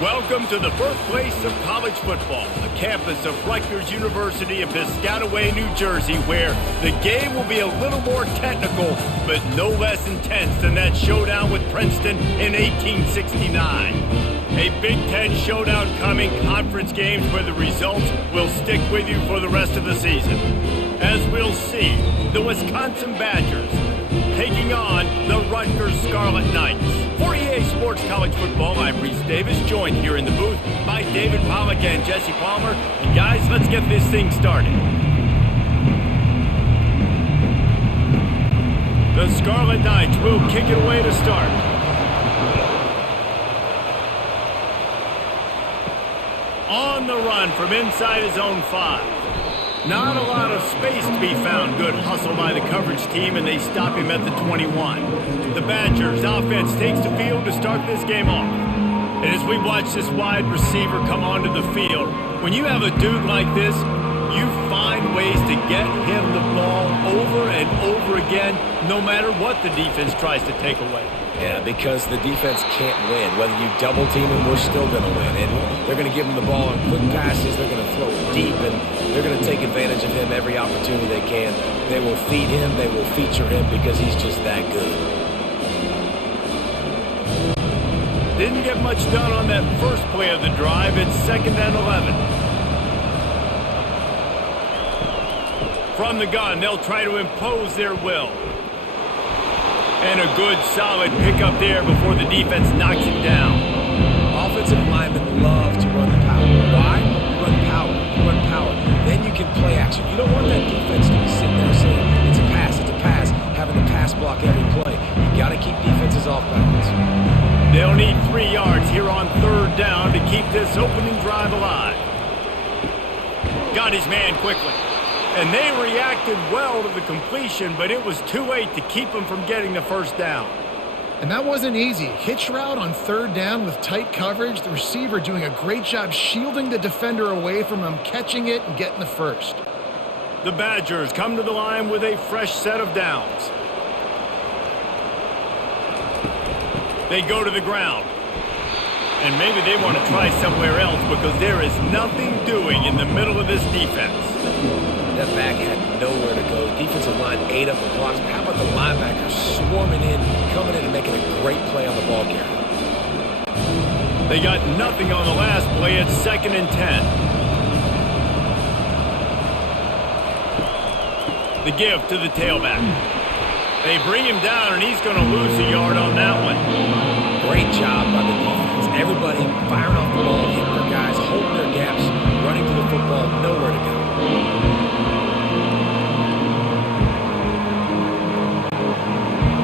Welcome to the birthplace of college football, the campus of Rutgers University in Piscataway, New Jersey, where the game will be a little more technical, but no less intense than that showdown with Princeton in 1869. A Big Ten showdown coming, conference games where the results will stick with you for the rest of the season. As we'll see, the Wisconsin Badgers taking on the Rutgers Scarlet Knights. For EA Sports College Football, I'm Reese Davis, joined here in the booth by David Pollack and Jesse Palmer. And guys, let's get this thing started. The Scarlet Knights will kick it away to start. On the run from inside his own 5. Not a lot of space to be found. Good hustle by the coverage team, and they stop him at the 21. The Badgers offense takes the field to start this game off. And as we watch this wide receiver come onto the field, when you have a dude like this, you find ways to get him the ball over and over again, no matter what the defense tries to take away. Yeah, because the defense can't win. Whether you double team him, we're still going to win. And they're going to give him the ball on quick passes. They're going to throw it deep, and they're going to take advantage of him every opportunity they can. They will feed him. They will feature him because he's just that good. Didn't get much done on that first play of the drive. It's 2nd and 11. From the gun, they'll try to impose their will. And a good, solid pickup there before the defense knocks him down. Offensive linemen love to run the power. Why? You run power. You run power. Then you can play action. You don't want that defense to be sitting there saying, it's a pass, having to pass block every play. You got to keep defenses off balance. They'll need 3 yards here on 3rd down to keep this opening drive alive. Got his man quickly. And they reacted well to the completion, but it was too late to keep them from getting the first down. And that wasn't easy. Hitch route on 3rd down with tight coverage. The receiver doing a great job shielding the defender away from him, catching it and getting the first. The Badgers come to the line with a fresh set of downs. They go to the ground. And maybe they want to try somewhere else because there is nothing doing in the middle of this defense. That back had nowhere to go. The defensive line ate up the blocks. But how about the linebackers swarming in, coming in and making a great play on the ball carrier? They got nothing on the last play. It's 2nd and 10. The give to the tailback. They bring him down, and he's going to lose a yard on that one. Great job by the defense. Everybody firing off the ball, hitting their guys, holding their gaps, running to the football, nowhere to go.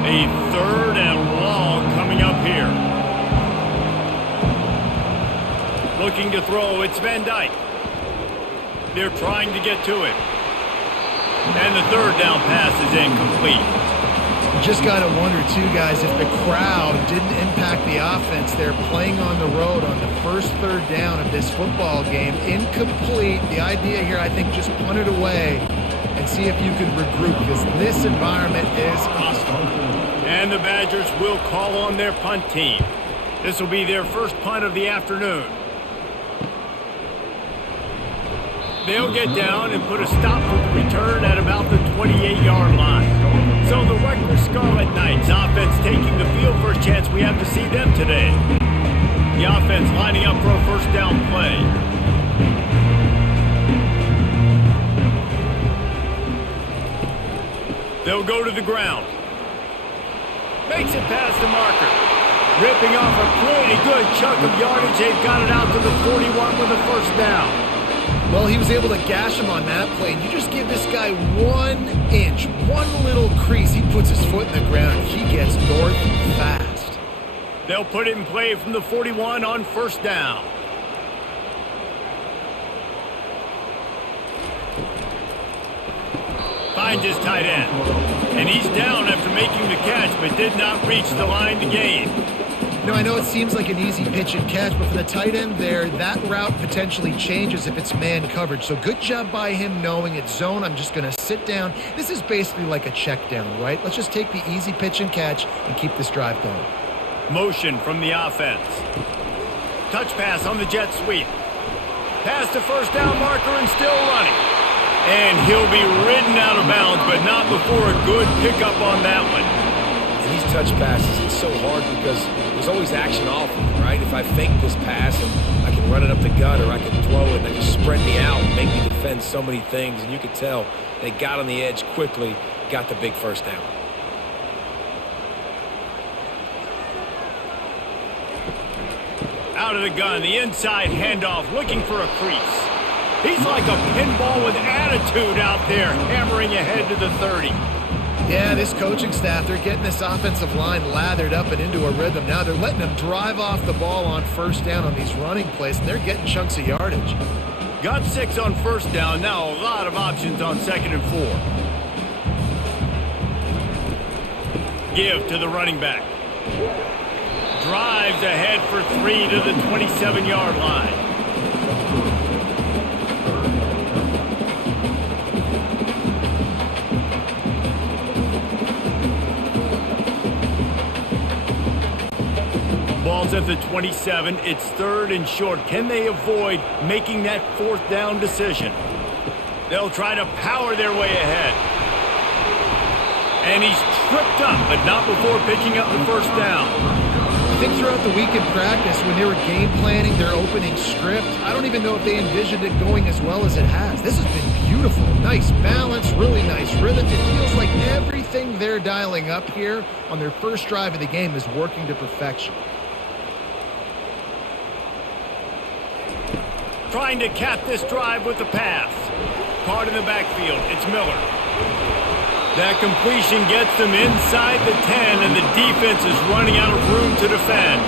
A 3rd and long coming up here. Looking to throw, it's Van Dyke. They're trying to get to it. And the 3rd down pass is incomplete. You just got to wonder, too, guys, if the crowd didn't impact the offense. They're playing on the road on the first 3rd down of this football game. Incomplete. The idea here, I think, just punt it away and see if you can regroup because this environment is hostile. And the Badgers will call on their punt team. This will be their first punt of the afternoon. They'll get down and put a stop for the return at about the 28-yard line. So the Rutgers Scarlet Knights offense taking the field. First chance we have to see them today. The offense lining up for a first down play. They'll go to the ground. Makes it past the marker. Ripping off a pretty good chunk of yardage. They've got it out to the 41 with a first down. Well, he was able to gash him on that play. And you just give this guy 1 inch, one little crease. He puts his foot in the ground, and he gets north fast. They'll put it in play from the 41 on first down. Finds his tight end. And he's down after making the catch, but did not reach the line to gain. You know, I know it seems like an easy pitch and catch, but for the tight end there, that route potentially changes if it's man coverage. So good job by him knowing it's zone. I'm just going to sit down. This is basically like a check down, right? Let's just take the easy pitch and catch and keep this drive going. Motion from the offense. touch pass on the jet sweep. Past the first down marker and still running. And he'll be ridden out of bounds, but not before a good pickup on that one. And these touch passes, it's so hard because there's always action off of it, right? If I fake this pass and I can run it up the gut or I can throw it and they just spread me out and make me defend so many things. And you could tell they got on the edge quickly, got the big first down. Out of the gun, the inside handoff, looking for a crease. He's like a pinball with attitude out there, hammering ahead to the 30. Yeah, this coaching staff, they're getting this offensive line lathered up and into a rhythm. Now they're letting them drive off the ball on first down on these running plays, and they're getting chunks of yardage. Got 6 on first down, now a lot of options on 2nd and 4. Give to the running back. Drives ahead for 3 to the 27-yard line. Ball's at the 27. It's 3rd and short. Can they avoid making that 4th down decision? They'll try to power their way ahead. And he's tripped up, but not before picking up the first down. I think throughout the week in practice, when they were game planning their opening script, I don't even know if they envisioned it going as well as it has. This has been beautiful. Nice balance, really nice rhythm. It feels like everything they're dialing up here on their first drive of the game is working to perfection. Trying to cap this drive with the pass. Caught in the backfield. It's Miller. That completion gets them inside the 10, and the defense is running out of room to defend.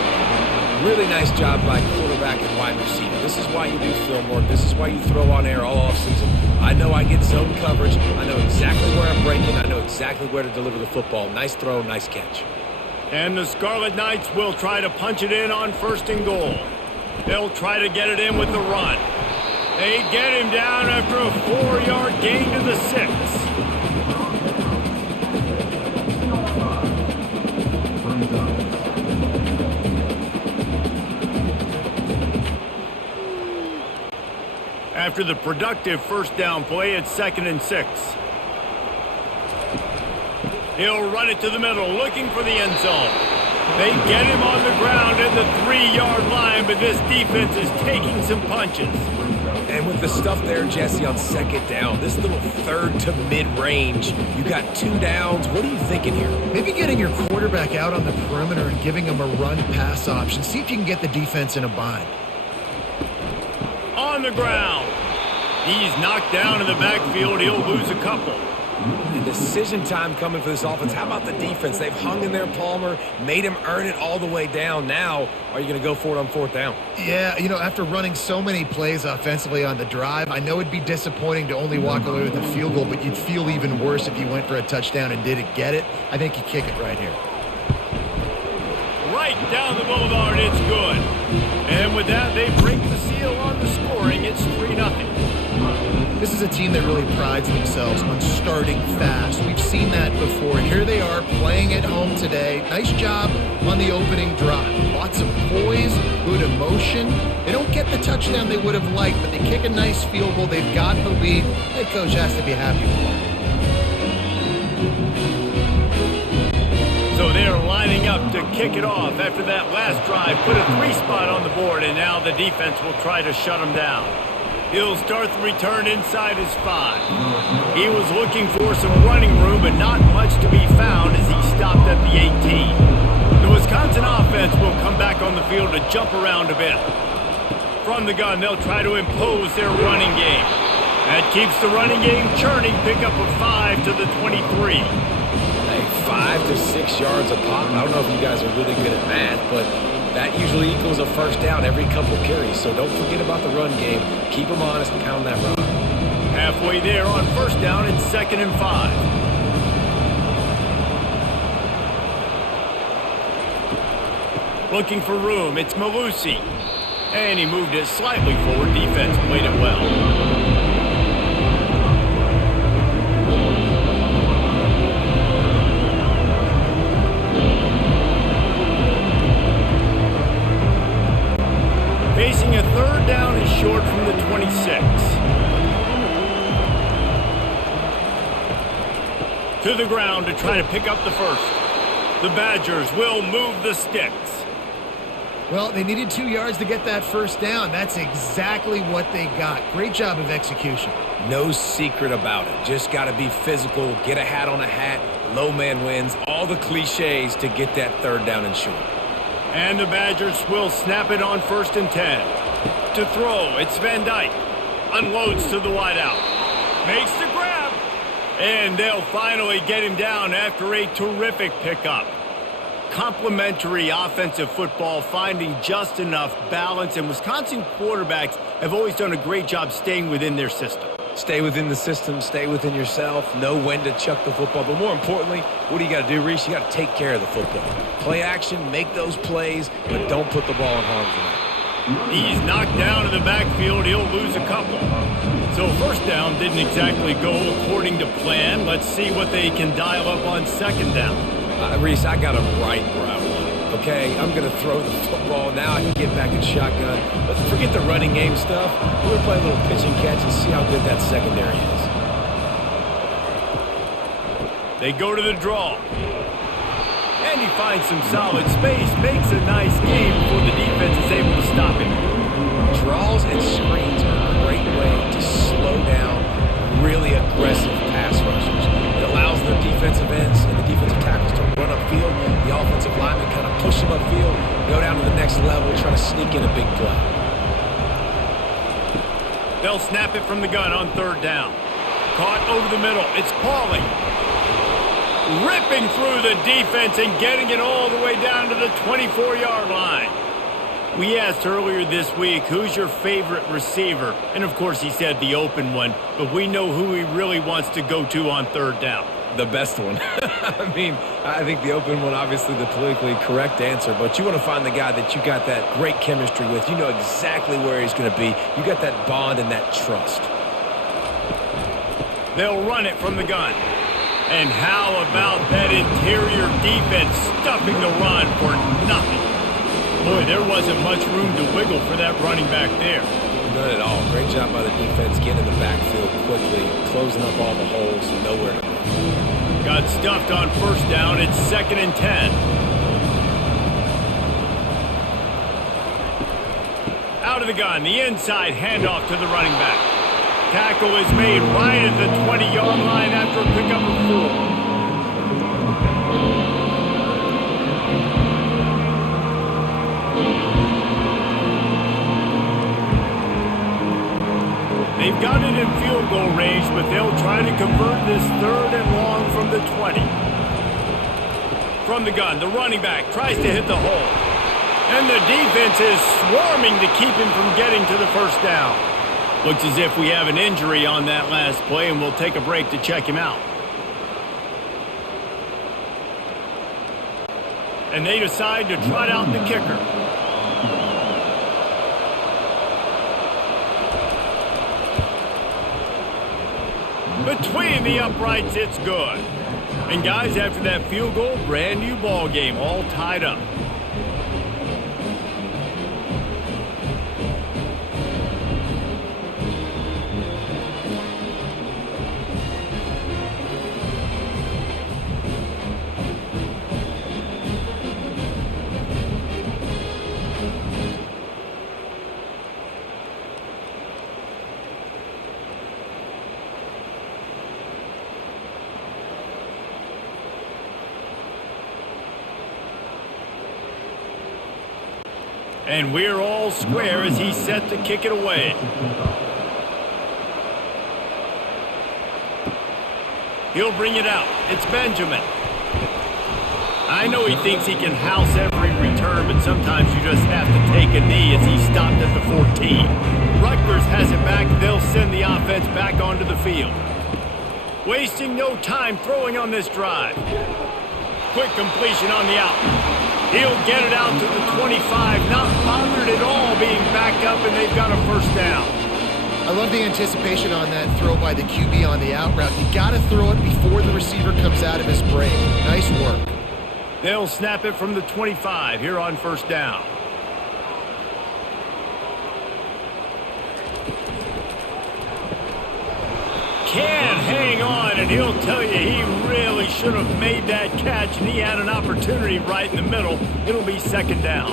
Really nice job by quarterback and wide receiver. This is why you do film work. This is why you throw on air all offseason. I know I get zone coverage. I know exactly where I'm breaking. I know exactly where to deliver the football. Nice throw, nice catch. And the Scarlet Knights will try to punch it in on 1st and goal. They'll try to get it in with the run. They get him down after a 4-yard gain to the 6. After the productive first down play, it's 2nd and 6. He'll run it to the middle, looking for the end zone. They get him on the ground at the 3-yard line, but this defense is taking some punches. And with the stuff there, Jesse, on 2nd down, this little 3rd to mid-range, you got 2 downs. What are you thinking here? Maybe getting your quarterback out on the perimeter and giving him a run-pass option. See if you can get the defense in a bind. On the ground. He's knocked down in the backfield. He'll lose a couple. And decision time coming for this offense. How about the defense? They've hung in there, Palmer, made him earn it all the way down. Now, are you going to go for it on 4th down? Yeah, you know, after running so many plays offensively on the drive, I know it'd be disappointing to only walk away with a field goal, but you'd feel even worse if you went for a touchdown and didn't get it. I think you kick it right here. Right down the boulevard, it's good. And with that, they break the seal on the scoring. It's 3-0. This is a team that really prides themselves on starting fast. We've seen that before, and here they are playing at home today. Nice job on the opening drive. Lots of poise, good emotion. They don't get the touchdown they would have liked, but they kick a nice field goal. They've got the lead. Head coach has to be happy with that. So they're lining up to kick it off after that last drive. Put a 3-spot on the board, and now the defense will try to shut them down. He'll start the return inside his 5. He was looking for some running room, but not much to be found as he stopped at the 18. The Wisconsin offense will come back on the field to jump around a bit. From the gun, they'll try to impose their running game. That keeps the running game churning. Pick up a 5 to the 23. Hey, 5 to 6 yards a pop. I don't know if you guys are really good at math, but that usually equals a first down every couple carries. So don't forget about the run game. Keep them honest and pound that rock. Halfway there on first down, it's 2nd and 5. Looking for room, it's Malusi. And he moved it slightly forward. Defense played it well. Facing a third down and short from the 26. To the ground to try to pick up the first. The Badgers will move the sticks. Well, they needed 2 yards to get that first down. That's exactly what they got. Great job of execution. No secret about it. Just got to be physical, get a hat on a hat, low man wins, all the cliches to get that third down and short. And the Badgers will snap it on 1st and 10. To throw, it's Van Dyke. Unloads to the wideout. Makes the grab. And they'll finally get him down after a terrific pickup. Complementary offensive football, finding just enough balance, and Wisconsin quarterbacks have always done a great job staying within their system. Stay within the system, stay within yourself, know when to chuck the football. But more importantly, what do you got to do, Reese? You got to take care of the football. Play action, make those plays, but don't put the ball in harm's way. He's knocked down in the backfield. He'll lose a couple. So first down didn't exactly go according to plan. Let's see what they can dial up on 2nd down. Reese, I got him right where I want him. Okay, I'm going to throw the football. Now I can get back in shotgun. Let's forget the running game stuff. We're going to play a little pitch and catch and see how good that secondary is. They go to the draw. And he finds some solid space. Makes a nice game before the defense is able to stop him. Draws and screens are a great way to slow down really aggressive pass rushers. It allows the defensive ends and the defensive tackles to run upfield. The offensive linemen kind of push them upfield, go down to the next level, try to sneak in a big play. They'll snap it from the gun on 3rd down. Caught over the middle. It's Pauly. Ripping through the defense and getting it all the way down to the 24-yard line. We asked earlier this week, who's your favorite receiver? And, of course, he said the open one. But we know who he really wants to go to on 3rd down. The best one. I mean, I think the open one, obviously the politically correct answer. But you want to find the guy that you got that great chemistry with. You know exactly where he's going to be. You got that bond and that trust. They'll run it from the gun. And how about that interior defense stuffing the run for nothing? Boy, there wasn't much room to wiggle for that running back there. None at all. Great job by the defense getting in the backfield quickly, closing up all the holes, nowhere to go. Got stuffed on 1st down. It's 2nd and 10. Out of the gun, the inside handoff to the running back. Tackle is made right at the 20-yard line after a pickup of 4. They've got it in field goal range, but they'll try to convert this 3rd and long from the 20. From the gun, the running back tries to hit the hole. And the defense is swarming to keep him from getting to the 1st down. Looks as if we have an injury on that last play, and we'll take a break to check him out. And they decide to trot out the kicker. Between the uprights, it's good. And guys, after that field goal, brand new ball game, all tied up. And we're all square as he's set to kick it away. He'll bring it out. It's Benjamin. I know he thinks he can house every return, but sometimes you just have to take a knee as he stopped at the 14. Rutgers has it back. They'll send the offense back onto the field. Wasting no time throwing on this drive. Quick completion on the out. He'll get it out to the 25, not bothered at all being backed up, and they've got a 1st down. I love the anticipation on that throw by the QB on the out route. You got to throw it before the receiver comes out of his break. Nice work. They'll snap it from the 25 here on 1st down. hang on, and he'll tell you he really should have made that catch, and he had an opportunity right in the middle. It'll be second down.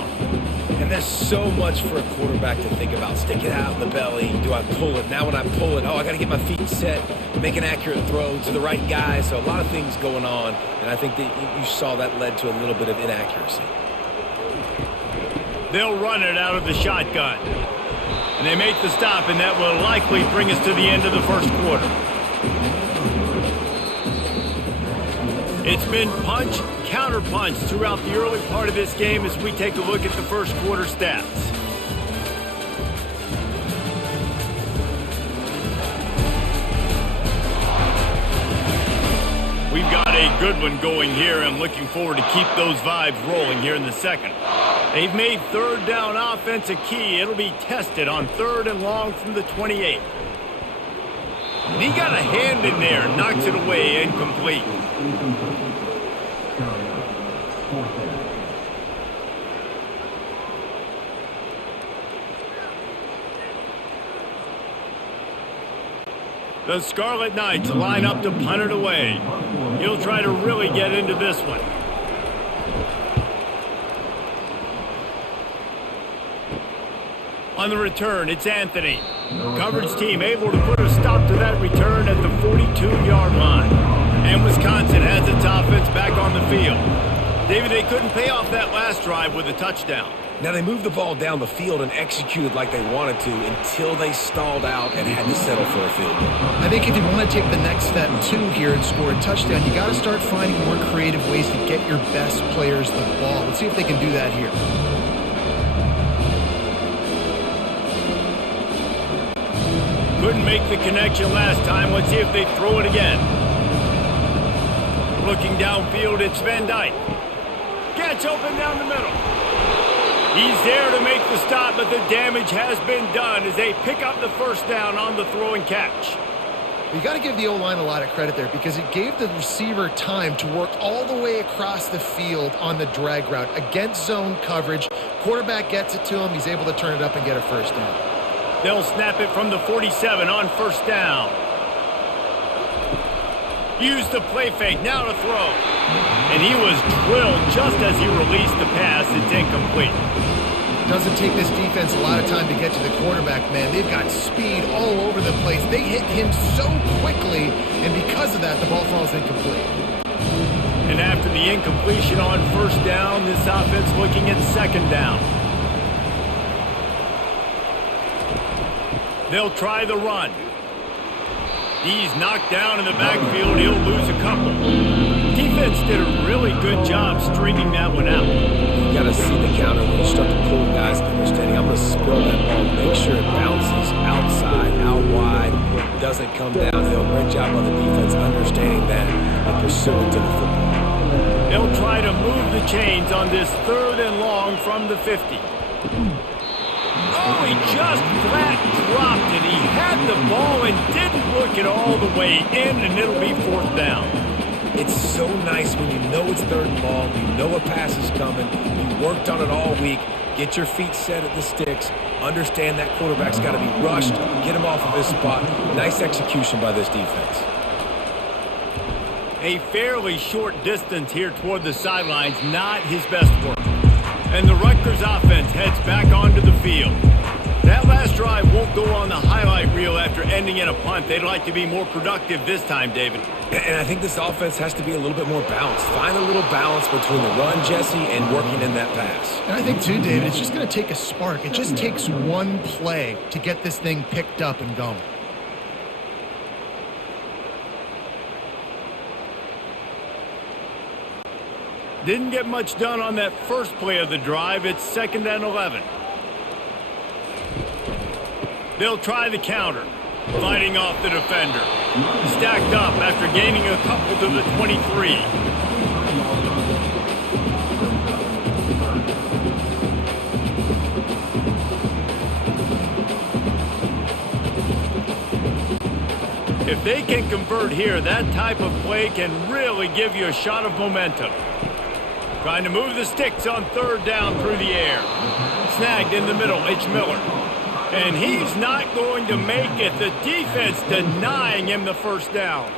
And there's so much for a quarterback to think about. Stick it out in the belly. Do I pull it? Now when I pull it, I got to get my feet set, make an accurate throw to the right guy. So a lot of things going on, and I think that you saw that led to a little bit of inaccuracy. They'll run it out of the shotgun. And they make the stop, and that will likely bring us to the end of the first quarter. It's been punch, counter punch throughout the early part of this game as we take a look at the first quarter stats. We've got a good one going here. I'm looking forward to keep those vibes rolling here in the second. They've made third down offense a key. It'll be tested on third and long from the 28. And he got a hand in there, knocks it away, incomplete. The Scarlet Knights line up to punt it away. He'll try to really get into this one. On the return, it's Anthony. Coverage team able to put a stop to that return at the 42-yard line. And Wisconsin has its offense back on the field. David, they couldn't pay off that last drive with a touchdown. Now they moved the ball down the field and executed like they wanted to until they stalled out and had to settle for a field goal. I think if you want to take the next step too here and score a touchdown, you got to start finding more creative ways to get your best players the ball. Let's see if they can do that here. Couldn't make the connection last time. Let's see if they throw it again. Looking downfield, it's Van Dyke. Gets open down the middle. He's there to make the stop, but the damage has been done as they pick up the first down on the throw and catch. You got to give the O-line a lot of credit there because it gave the receiver time to work all the way across the field on the drag route against zone coverage. Quarterback gets it to him. He's able to turn it up and get a first down. They'll snap it from the 47 on first down. Use the play fake, now to throw. And he was drilled just as he released the pass. It's incomplete. Doesn't take this defense a lot of time to get to the quarterback, man. They've got speed all over the place. They hit him so quickly, and because of that, the ball falls incomplete. And after the incompletion on first down, this offense looking at second down. They'll try the run. He's knocked down in the backfield. He'll lose a couple. Defense did a really good job stringing that one out. You got to see the counter when you start to pull guys understanding. I'm going to spill that ball, make sure it bounces outside, out wide, doesn't come downhill. Great job on the defense understanding that and pursuing to the football. They'll try to move the chains on this third and long from the 50. Oh, he just flat dropped it. He had the ball and didn't look it all the way in, and it'll be fourth down. It's so nice when you know it's third and long, you know a pass is coming, you worked on it all week, get your feet set at the sticks, understand that quarterback's got to be rushed, get him off of his spot. Nice execution by this defense. A fairly short distance here toward the sidelines, not his best work. And the Rutgers offense heads back onto the field. That last drive won't go on the highlight reel after ending in a punt. They'd like to be more productive this time, David. And I think this offense has to be a little bit more balanced. Find a little balance between the run, Jesse, and working in that pass. And I think, too, David, it's just going to take a spark. It just takes one play to get this thing picked up and going. Didn't get much done on that first play of the drive. It's 2nd and 11. They'll try the counter, fighting off the defender. Stacked up after gaining a couple to the 23. If they can convert here, that type of play can really give you a shot of momentum. Trying to move the sticks on third down through the air. Snagged in the middle, it's Miller. And he's not going to make it. The defense denying him the first down.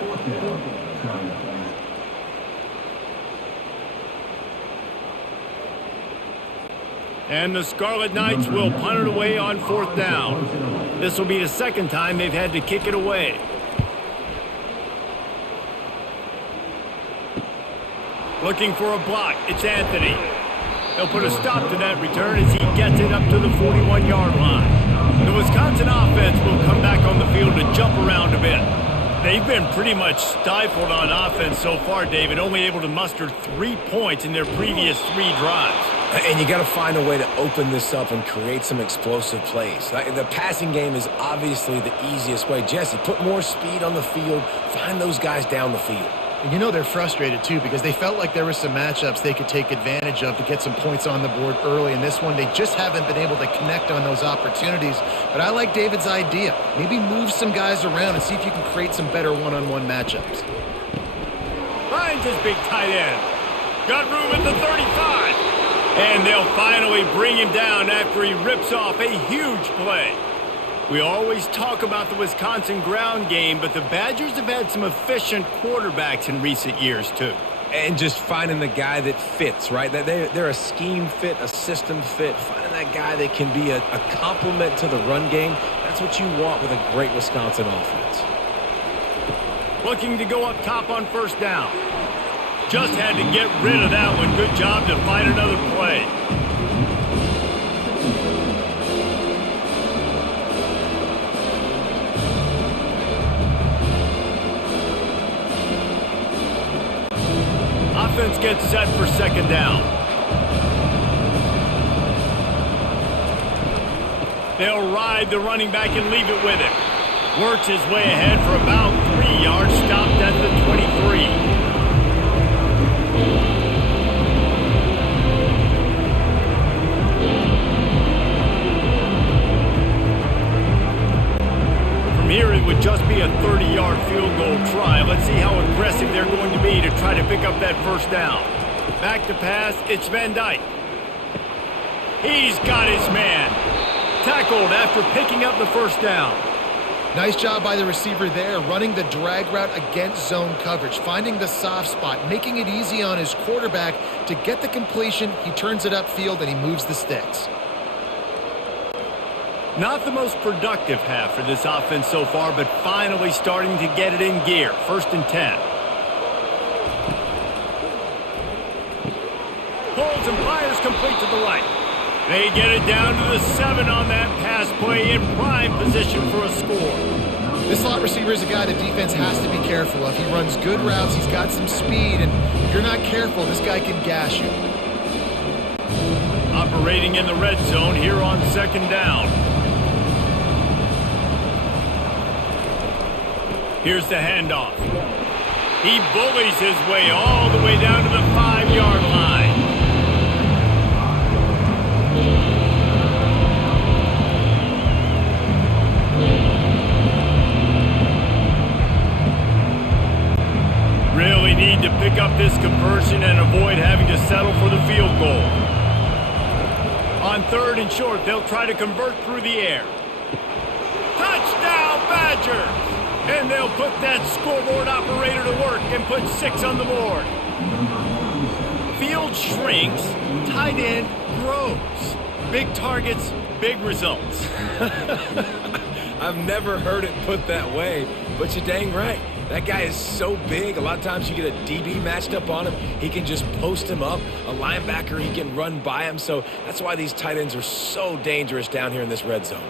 And the Scarlet Knights will punt it away on 4th down. This will be the second time they've had to kick it away. Looking for a block. It's Anthony. They'll put a stop to that return as he gets it up to the 41-yard line. The Wisconsin offense will come back on the field to jump around a bit. They've been pretty much stifled on offense so far, David, only able to muster 3 points in their previous 3 drives. And you got to find a way to open this up and create some explosive plays. The passing game is obviously the easiest way. Jesse, put more speed on the field. Find those guys down the field. And you know they're frustrated, too, because they felt like there were some matchups they could take advantage of to get some points on the board early. In this one, they just haven't been able to connect on those opportunities. But I like David's idea. Maybe move some guys around and see if you can create some better one-on-one matchups. Finds his big tight end. Got room at the 35. And they'll finally bring him down after he rips off a huge play. We always talk about the Wisconsin ground game, but the Badgers have had some efficient quarterbacks in recent years, too. And just finding the guy that fits, right? They're a scheme fit, a system fit. Finding that guy that can be a complement to the run game. That's what you want with a great Wisconsin offense. Looking to go up top on 1st down. Just had to get rid of that one. Good job to find another play. Offense gets set for 2nd down. They'll ride the running back and leave it with him. Works his way ahead for about 3 yards, stopped at the 23. From here, it would just be a 30-yard field goal try. Let's see how aggressive they're going to be to try to pick up that 1st down. Back to pass, it's Van Dyke. He's got his man. Tackled after picking up the 1st down. Nice job by the receiver there, running the drag route against zone coverage, finding the soft spot, making it easy on his quarterback to get the completion. He turns it upfield and he moves the sticks. Not the most productive half for this offense so far, but finally starting to get it in gear. 1st and 10. Pulls and fires complete to the right. They get it down to the 7 on that pass play, in prime position for a score. This slot receiver is a guy the defense has to be careful of. He runs good routes, he's got some speed, and if you're not careful, this guy can gash you. Operating in the red zone here on 2nd down. Here's the handoff. He bullies his way all the way down to the 5-yard line. Really need to pick up this conversion and avoid having to settle for the field goal. On 3rd and short, they'll try to convert through the air. Touchdown, Badgers! And they'll put that scoreboard operator to work and put 6 on the board. Field shrinks, tight end grows. Big targets, big results. I've never heard it put that way, but you're dang right. That guy is so big, a lot of times you get a DB matched up on him. He can just post him up. A linebacker, he can run by him. So that's why these tight ends are so dangerous down here in this red zone.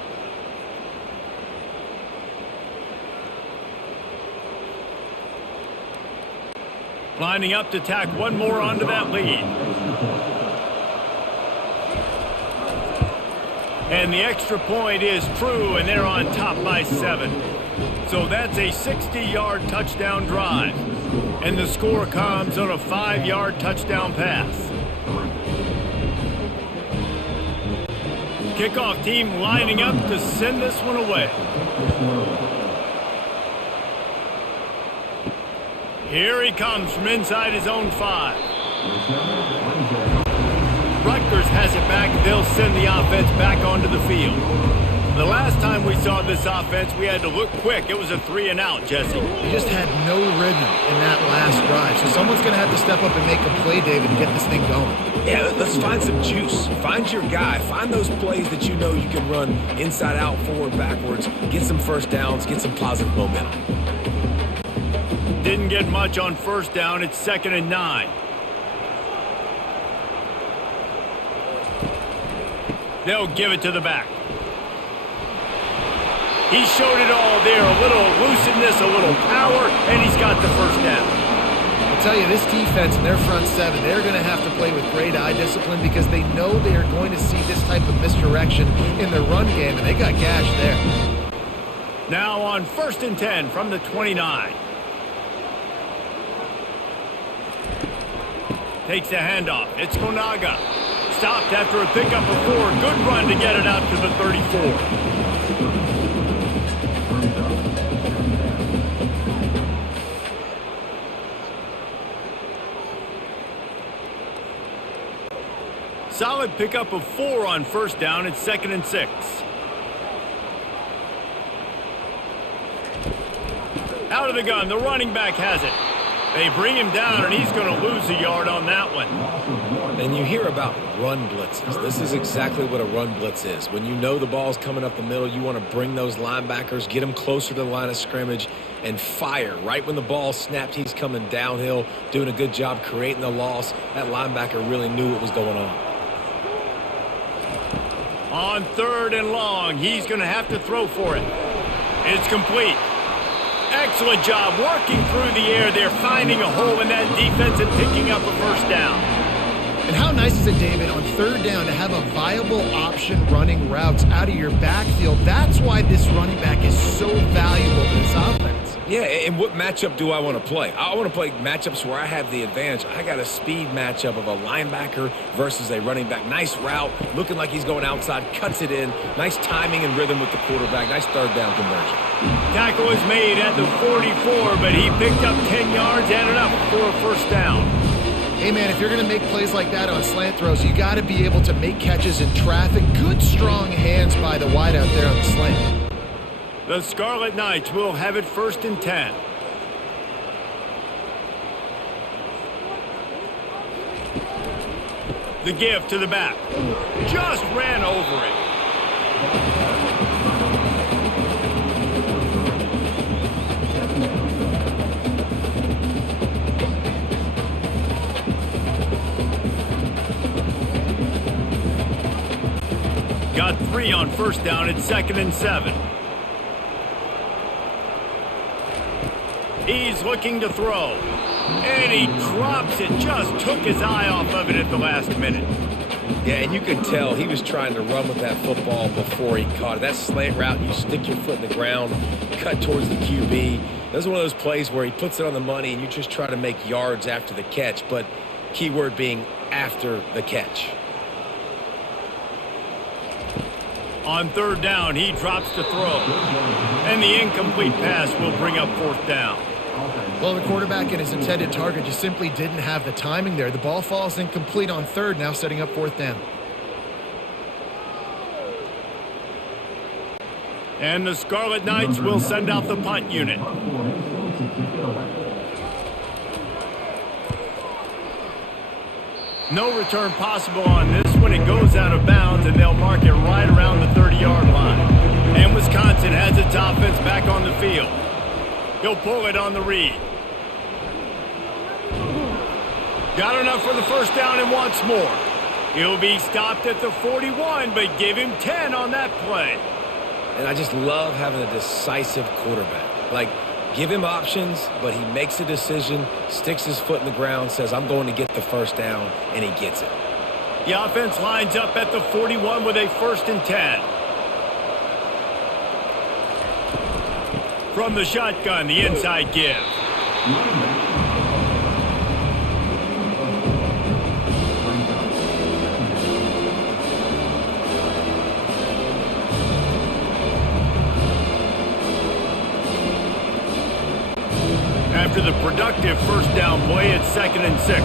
Lining up to tack one more onto that lead. And the extra point is true, and they're on top by 7. So that's a 60-yard touchdown drive. And the score comes on a 5-yard touchdown pass. Kickoff team lining up to send this one away. Here he comes from inside his own 5. Rutgers has it back. They'll send the offense back onto the field. The last time we saw this offense, we had to look quick. It was a 3-and-out, Jesse. He just had no rhythm in that last drive. So someone's going to have to step up and make a play, David, and get this thing going. Yeah, let's find some juice. Find your guy. Find those plays that you know you can run inside out, forward, backwards. Get some first downs. Get some positive momentum. Didn't get much on first down. It's 2nd and 9. They'll give it to the back. He showed it all there. A little elusiveness, a little power, and he's got the first down. I'll tell you, this defense and their front seven, they're going to have to play with great eye discipline because they know they are going to see this type of misdirection in their run game, and they got gashed there. Now on 1st and 10 from the 29. Takes the handoff. It's Konaga. Stopped after a pickup of 4. Good run to get it out to the 34. Solid pickup of 4 on first down. It's 2nd and 6. Out of the gun. The running back has it. They bring him down, and he's going to lose a yard on that one. And you hear about run blitzes. This is exactly what a run blitz is. When you know the ball's coming up the middle, you want to bring those linebackers, get them closer to the line of scrimmage, and fire. Right when the ball snapped, he's coming downhill, doing a good job creating the loss. That linebacker really knew what was going on. On 3rd and long, he's going to have to throw for it. It's complete. Excellent job working through the air there, finding a hole in that defense and picking up a first down. And how nice is it, David, on 3rd down to have a viable option running routes out of your backfield? That's why this running back is so valuable to this offense. Yeah, and what matchup do I want to play? I want to play matchups where I have the advantage. I got a speed matchup of a linebacker versus a running back. Nice route, looking like he's going outside, cuts it in. Nice timing and rhythm with the quarterback. Nice 3rd down conversion. Tackle was made at the 44, but he picked up 10 yards and enough for a first down. Hey, man, if you're going to make plays like that on slant throws, you got to be able to make catches in traffic. Good, strong hands by the wide out there on the slant. The Scarlet Knights will have it 1st and 10. The give to the back. Just ran over it. Got 3 on first down. It's 2nd and 7. He's looking to throw. And he drops it. Just took his eye off of it at the last minute. Yeah, and you could tell he was trying to run with that football before he caught it. That slant route, you stick your foot in the ground, cut towards the QB. That's one of those plays where he puts it on the money and you just try to make yards after the catch, but key word being after the catch. On 3rd down, he drops to throw. And the incomplete pass will bring up 4th down. Well, the quarterback and his intended target just simply didn't have the timing there. The ball falls incomplete on 3rd, now setting up 4th down. And the Scarlet Knights will send out the punt unit. No return possible on this when it goes out of bounds, and they'll mark it right around the 30-yard line. And Wisconsin has its offense back on the field. He'll pull it on the read. Got enough for the first down and wants more. He'll be stopped at the 41, but give him 10 on that play. And I just love having a decisive quarterback. Like, give him options, but he makes a decision, sticks his foot in the ground, says, I'm going to get the first down, and he gets it. The offense lines up at the 41 with a 1st and 10. From the shotgun, the inside give. After the productive first down play, it's 2nd and 6.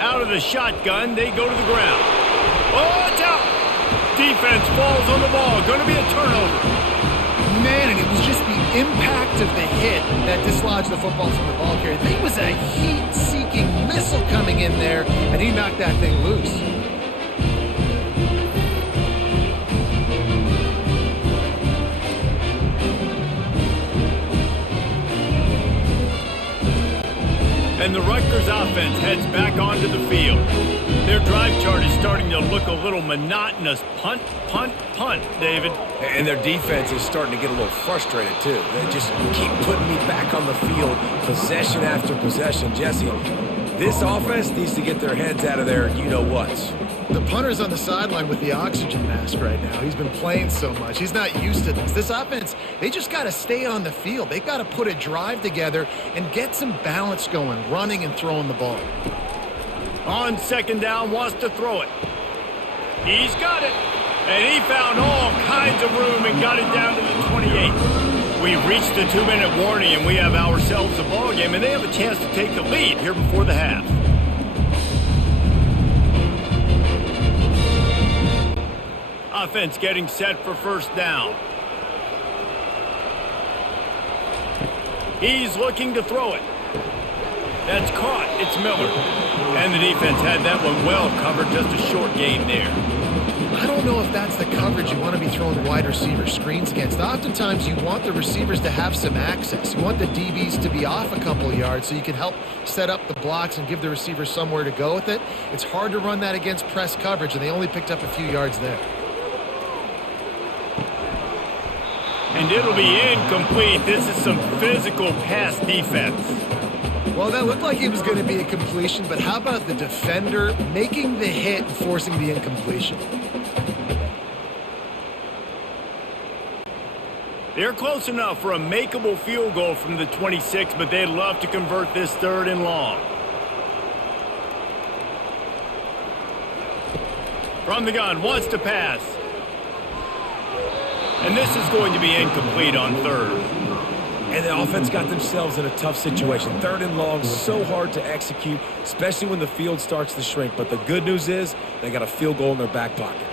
Out of the shotgun, they go to the ground. Oh, defense falls on the ball. Going to be a turnover. Man, and it was just the impact of the hit that dislodged the football from the ball carrier. There was a heat-seeking missile coming in there, and he knocked that thing loose. And the Rutgers offense heads back onto the field. Their drive chart is starting to look a little monotonous. Punt, punt, punt, David. And their defense is starting to get a little frustrated, too. They just keep putting me back on the field, possession after possession. Jesse, this offense needs to get their heads out of their you-know-whats. The punter's on the sideline with the oxygen mask right now. He's been playing so much. He's not used to this. This offense, they just got to stay on the field. They got to put a drive together and get some balance going, running and throwing the ball. On second down, wants to throw it. He's got it. And he found all kinds of room and got it down to the 28. We've reached the 2-minute warning, and we have ourselves a ball game, and they have a chance to take the lead here before the half. Offense getting set for first down. He's looking to throw it. That's caught. It's Miller. And the defense had that one well covered. Just a short gain there. I don't know if that's the coverage you want to be throwing wide receiver screens against. Oftentimes you want the receivers to have some access. You want the DBs to be off a couple of yards so you can help set up the blocks and give the receivers somewhere to go with it. It's hard to run that against press coverage, and they only picked up a few yards there. And it'll be incomplete. This is some physical pass defense. Well, that looked like it was going to be a completion, but how about the defender making the hit and forcing the incompletion? They're close enough for a makeable field goal from the 26, but they'd love to convert this 3rd and long. From the gun, wants to pass. And this is going to be incomplete on 3rd. And the offense got themselves in a tough situation. 3rd and long, so hard to execute, especially when the field starts to shrink. But the good news is they got a field goal in their back pocket.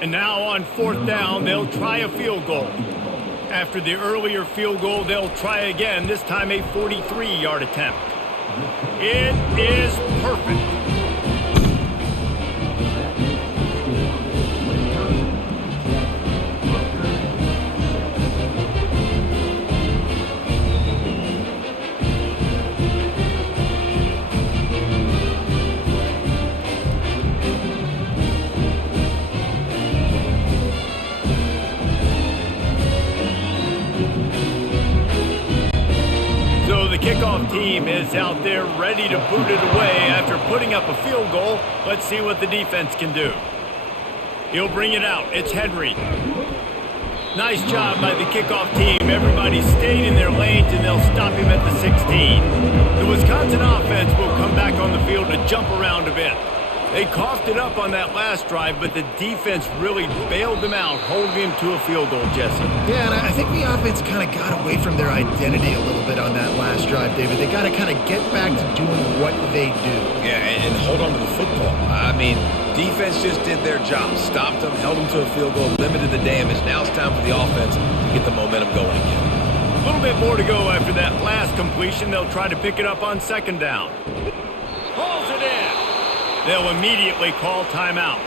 And now on 4th down, they'll try a field goal. After the earlier field goal, they'll try again, this time a 43-yard attempt. It is perfect. Kickoff team is out there ready to boot it away after putting up a field goal. Let's see what the defense can do. He'll bring it out. It's Henry. Nice job by the kickoff team. Everybody stayed in their lanes, and they'll stop him at the 16. The Wisconsin offense will come back on the field to jump around a bit. They coughed it up on that last drive, but the defense really bailed them out, holding him to a field goal, Jesse. Yeah, and I think the offense kind of got away from their identity a little bit on that last drive, David. They got to kind of get back to doing what they do. Yeah, and hold on to the football. I mean, defense just did their job. Stopped them, held them to a field goal, limited the damage. Now it's time for the offense to get the momentum going again. A little bit more to go after that last completion. They'll try to pick it up on 2nd down. Pulls it in. They'll immediately call timeout.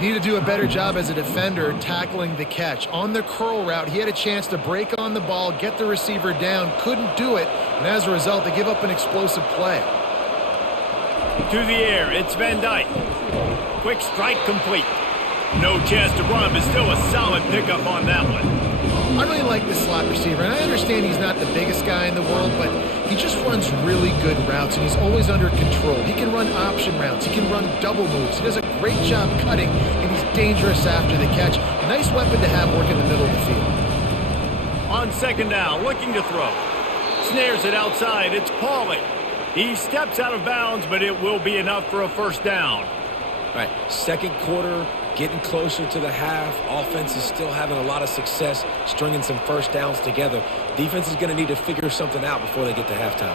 Need to do a better job as a defender tackling the catch. On the curl route, he had a chance to break on the ball, get the receiver down, couldn't do it, and as a result, they give up an explosive play. To the air, it's Van Dyke. Quick strike complete. No chance to run, but still a solid pickup on that one. I really like this slot receiver, and I understand he's not the biggest guy in the world, but he just runs really good routes, and he's always under control. He can run option routes. He can run double moves. He does a great job cutting, and he's dangerous after the catch. A nice weapon to have working the middle of the field. On 2nd down, looking to throw. Snares it outside. It's Pauly. He steps out of bounds, but it will be enough for a 1st down. All right, 2nd quarter, getting closer to the half. Offense is still having a lot of success stringing some 1st downs together. Defense is going to need to figure something out before they get to halftime.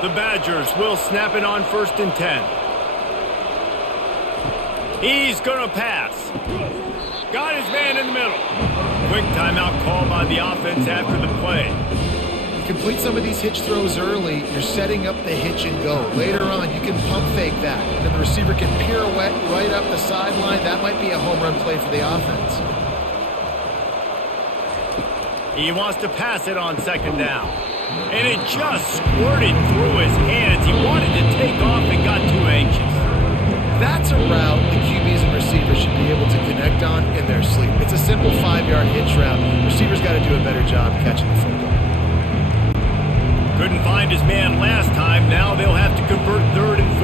The Badgers will snap it on 1st and 10. He's going to pass. Got his man in the middle. Quick timeout call by the offense after the play. You complete some of these hitch throws early, you're setting up the hitch and go. Later on, you can pump fake that, and then the receiver can pirouette right up the sideline. That might be a home run play for the offense. He wants to pass it on second down. And it just squirted through his hands. He wanted to take off and got too anxious. That's a route the QBs and receivers should be able to connect on in their sleep. It's a simple 5-yard hitch route. Receivers got to do a better job catching the football. Couldn't find his man last time. Now they'll have to convert 3rd and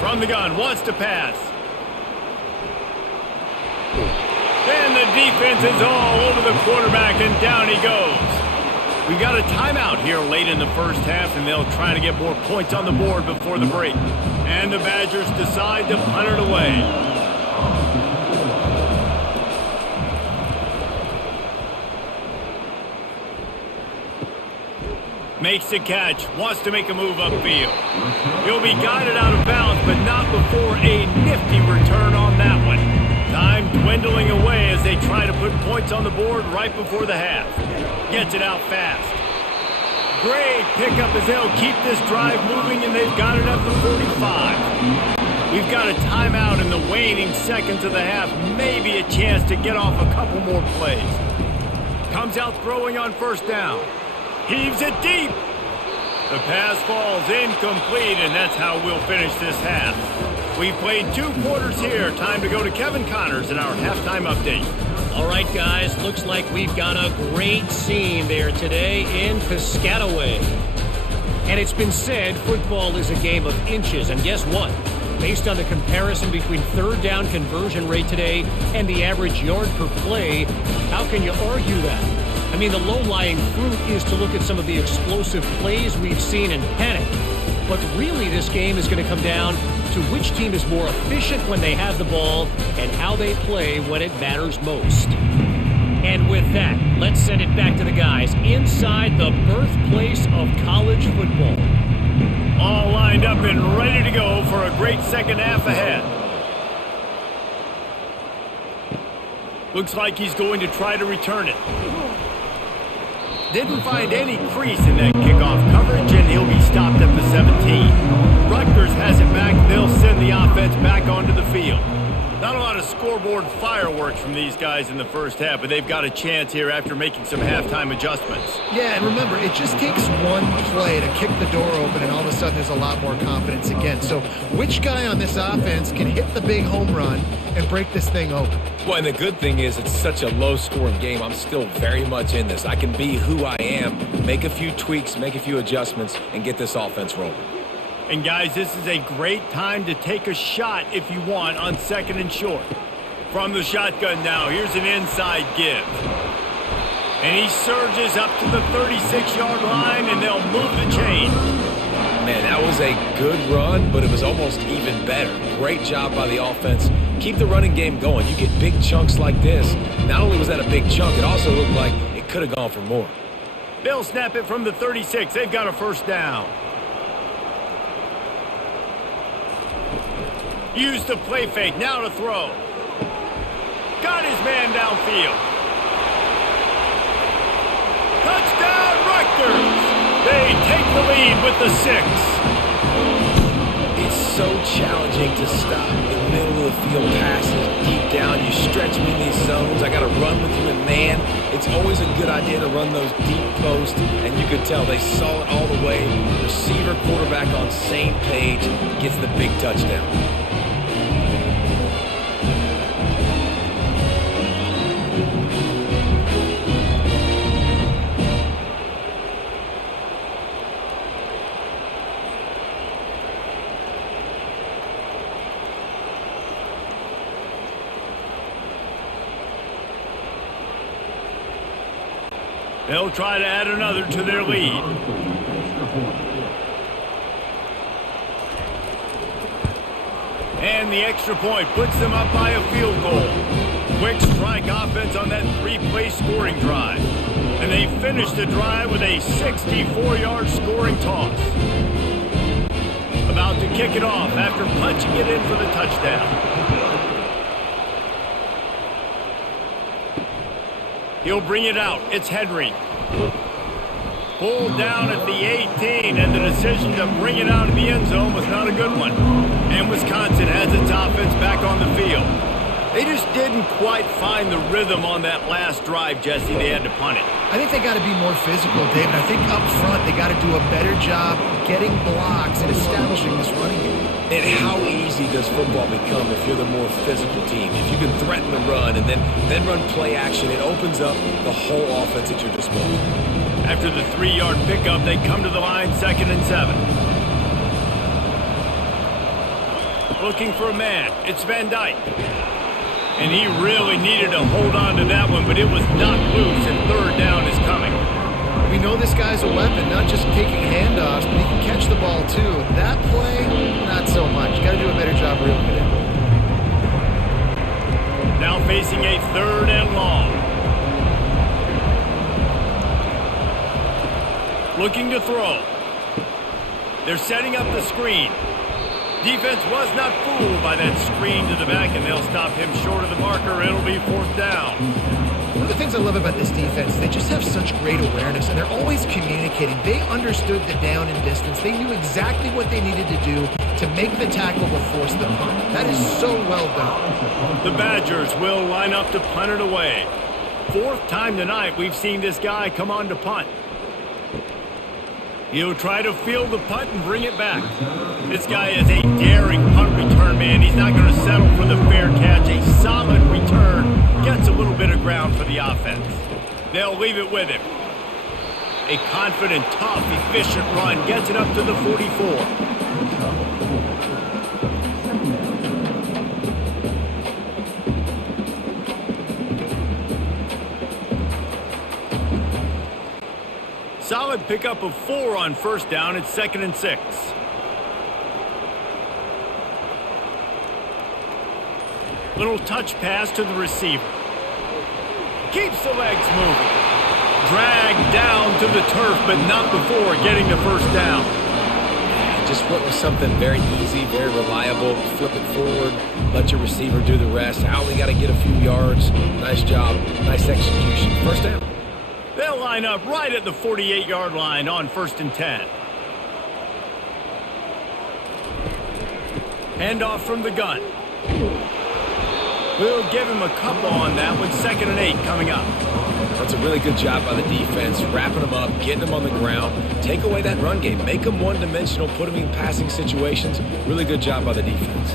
4. From the gun, wants to pass. And the defense is all over the quarterback, and down he goes. We've got a timeout here late in the first half, and they'll try to get more points on the board before the break. And the Badgers decide to punt it away. Makes the catch, wants to make a move upfield. He'll be guided out of bounds, but not before a nifty return on that one. Time dwindling away as they try to put points on the board right before the half. Gets it out fast. Great pickup as they'll keep this drive moving, and they've got it at the 45. We've got a timeout in the waning seconds of the half. Maybe a chance to get off a couple more plays. Comes out throwing on first down. Heaves it deep. The pass falls incomplete, and that's how we'll finish this half. We've played 2 quarters here. Time to go to Kevin Connors in our halftime update. All right, guys, looks like we've got a great scene there today in Piscataway. And it's been said football is a game of inches, and guess what? Based on the comparison between 3rd down conversion rate today and the average yard per play, how can you argue that? I mean, the low-lying fruit is to look at some of the explosive plays we've seen and panic. But really, this game is going to come down to which team is more efficient when they have the ball and how they play when it matters most. And with that, let's send it back to the guys inside the birthplace of college football. All lined up and ready to go for a great second half ahead. Looks like he's going to try to return it. Didn't find any crease in that kickoff coverage, and he'll be stopped at the 17. Rutgers has it back. They'll send the offense back onto the field. Not a lot of scoreboard fireworks from these guys in the first half, but they've got a chance here after making some halftime adjustments. Yeah, and remember, it just takes one play to kick the door open, and all of a sudden there's a lot more confidence again. So which guy on this offense can hit the big home run and break this thing open? Well, and the good thing is it's such a low-scoring game. I'm still very much in this. I can be who I am, make a few tweaks, make a few adjustments, and get this offense rolling. And guys, this is a great time to take a shot if you want on 2nd and short. From the shotgun now, here's an inside give. And he surges up to the 36-yard line, and they'll move the chains. Man, that was a good run, but it was almost even better. Great job by the offense. Keep the running game going. You get big chunks like this. Not only was that a big chunk, it also looked like it could have gone for more. They'll snap it from the 36. They've got a first down. Use the play fake. Now to throw. Got his man downfield. Touchdown, Rutgers! They take the lead with the 6. It's so challenging to stop the middle of the field passes deep down. You stretch me in these zones. I got to run with you in man. It's always a good idea to run those deep posts, and you could tell they saw it all the way. Receiver, quarterback on same page, gets the big touchdown. They'll try to add another to their lead. And the extra point puts them up by a field goal. Quick strike offense on that 3-play scoring drive. And they finish the drive with a 64-yard scoring toss. About to kick it off after punching it in for the touchdown. He'll bring it out. It's Henry. Pulled down at the 18, and the decision to bring it out of the end zone was not a good one. And Wisconsin has its offense back on the field. They just didn't quite find the rhythm on that last drive, Jesse. They had to punt it. I think they got to be more physical, David. I think up front they got to do a better job getting blocks and establishing this running game. And how easy does football become if you're the more physical team? If you can threaten the run and then run play action, it opens up the whole offense at your disposal. After the 3-yard pickup, they come to the line, 2nd and 7. Looking for a man. It's Van Dyke. And he really needed to hold on to that one, but it was not loose, and 3rd down is coming. We know this guy's a weapon, not just kicking handoffs, but he can catch the ball too. That play, not so much. Got to do a better job reeling it in. Now facing a 3rd and long. Looking to throw. They're setting up the screen. Defense was not fooled by that screen to the back, and they'll stop him short of the marker. It'll be 4th down. One of the things I love about this defense, they just have such great awareness, and they're always communicating. They understood the down and distance. They knew exactly what they needed to do to make the tackle or force the punt. That is so well done. The Badgers will line up to punt it away. 4th time tonight we've seen this guy come on to punt. He'll try to field the punt and bring it back. This guy is a daring punt return man. He's not going to settle for the fair catch. A solid return. Gets a little bit of ground for the offense. They'll leave it with him. A confident, tough, efficient run. Gets it up to the 44. Solid pickup of 4 on 1st down. It's 2nd and 6. Little touch pass to the receiver. Keeps the legs moving. Dragged down to the turf, but not before getting the 1st down. Just went with something very easy, very reliable. Flip it forward, let your receiver do the rest. I only got to get a few yards. Nice job, nice execution. 1st down. They'll line up right at the 48-yard line on 1st and 10. Handoff from the gun. We'll give him a couple on that one. 2nd and 8 coming up. That's a really good job by the defense, wrapping them up, getting them on the ground. Take away that run game. Make them one-dimensional, put them in passing situations. Really good job by the defense.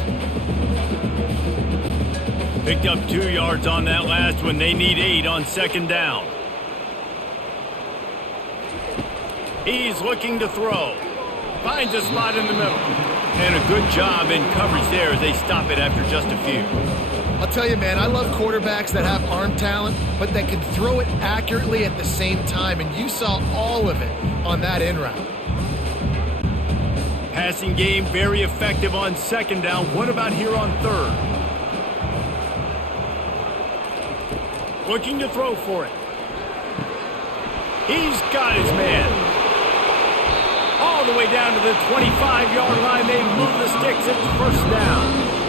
Picked up 2 yards on that last one. They need 8 on 2nd down. He's looking to throw. Finds a spot in the middle. And a good job in coverage there as they stop it after just a few. I'll tell you, man, I love quarterbacks that have arm talent, but that can throw it accurately at the same time, and you saw all of it on that in route. Passing game very effective on 2nd down. What about here on 3rd? Looking to throw for it. He's got his man. All the way down to the 25-yard line. They move the sticks. It's 1st down.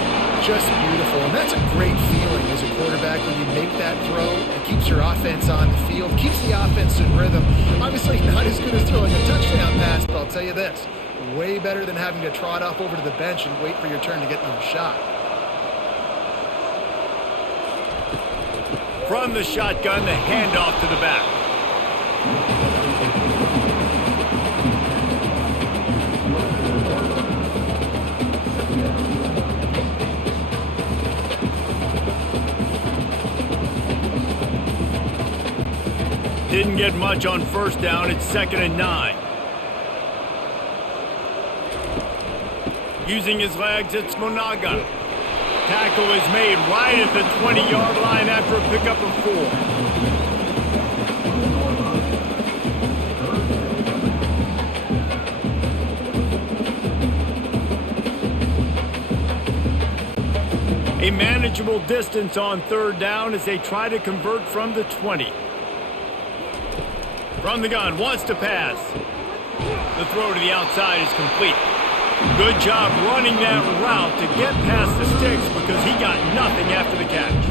Just beautiful, and that's a great feeling as a quarterback when you make that throw. It keeps your offense on the field, keeps the offense in rhythm. Obviously not as good as throwing a touchdown pass, but I'll tell you this, way better than having to trot off over to the bench and wait for your turn to get another shot. From the shotgun, the handoff to the back. Didn't get much on 1st down. It's 2nd and 9. Using his legs, it's Monaga. Tackle is made right at the 20-yard line after a pickup of 4. A manageable distance on 3rd down as they try to convert from the 20. From the gun, wants to pass. The throw to the outside is complete. Good job running that route to get past the sticks because he got nothing after the catch.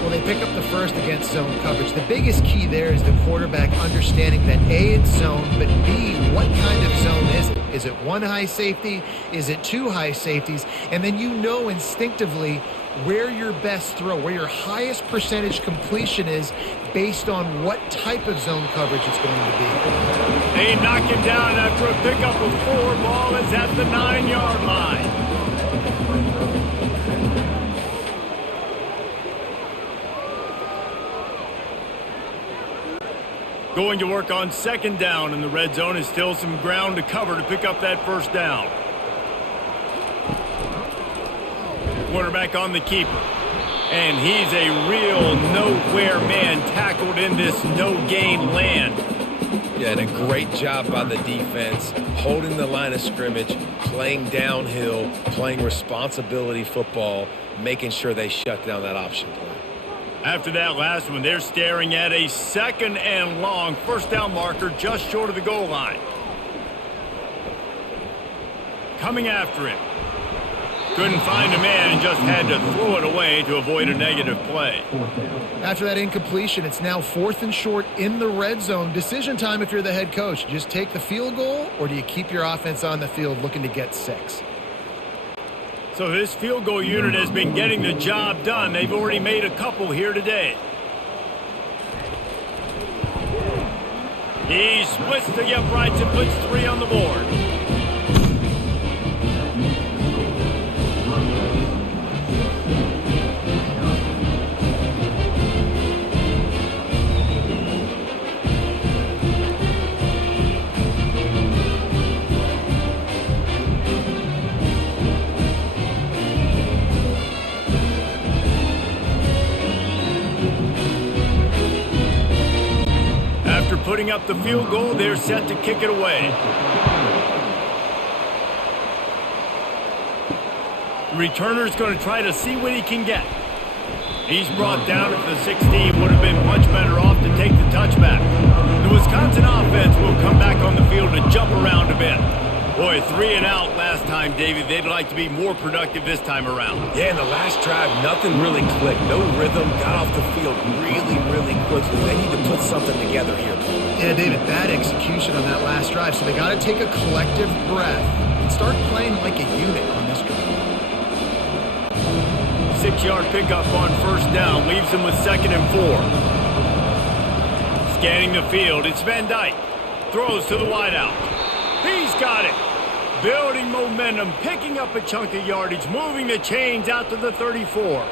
Well, they pick up the first against zone coverage. The biggest key there is the quarterback understanding that A, it's zone, but B, what kind of zone is it? Is it one high safety? Is it two high safeties? And then you know instinctively where your best throw, where your highest percentage completion is based on what type of zone coverage it's going to be. They knock him down after a pickup of 4. Ball is at the 9-yard line. Going to work on second down in the red zone is still some ground to cover to pick up that first down. Quarterback on the keeper. And he's a real nowhere man tackled in this no-gain land. Yeah, and a great job by the defense, holding the line of scrimmage, playing downhill, playing responsibility football, making sure they shut down that option play. After that last one, they're staring at a 2nd and long first down marker just short of the goal line. Coming after him. Couldn't find a man and just had to throw it away to avoid a negative play. After that incompletion, it's now 4th and short in the red zone. Decision time if you're the head coach. Just take the field goal, or do you keep your offense on the field looking to get 6? So this field goal unit has been getting the job done. They've already made a couple here today. He splits the uprights and puts 3 on the board. After putting up the field goal, they're set to kick it away. The returner's going to try to see what he can get. He's brought down at the 16. Would have been much better off to take the touchback. The Wisconsin offense will come back on the field to jump around a bit. Boy, 3 and out last time, David. They'd like to be more productive this time around. Yeah, in the last drive, nothing really clicked. No rhythm, got off the field really quickly. They need to put something together here. Yeah, David, bad execution on that last drive, so they got to take a collective breath and start playing like a unit on this drive. 6-yard pickup on first down leaves them with 2nd and 4. Scanning the field, it's Van Dyke. Throws to the wideout. He's got it. Building momentum, picking up a chunk of yardage, moving the chains out to the 34.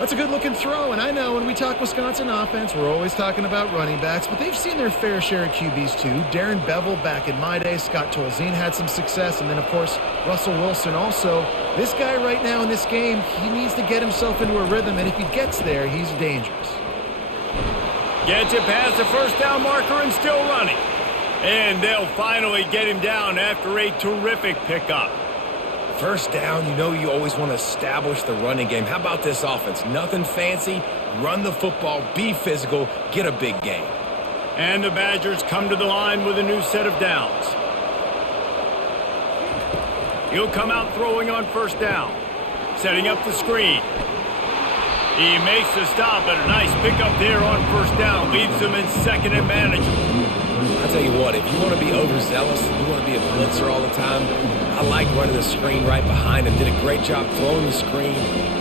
That's a good-looking throw, and I know when we talk Wisconsin offense, we're always talking about running backs, but they've seen their fair share of QBs too. Darren Bevel back in my day, Scott Tolzien had some success, and then, of course, Russell Wilson also. This guy right now in this game, he needs to get himself into a rhythm, and if he gets there, he's dangerous. Gets it past the first down marker and still running. And they'll finally get him down after a terrific pickup. First down, you know you always want to establish the running game. How about this offense? Nothing fancy. Run the football, be physical, get a big gain. And the Badgers come to the line with a new set of downs. He'll come out throwing on first down. Setting up the screen. He makes the stop, but a nice pickup there on first down. Leaves him in 2nd and manageable. I'll tell you what, if you want to be overzealous, if you want to be a blitzer all the time, I like running the screen right behind him. Did a great job throwing the screen.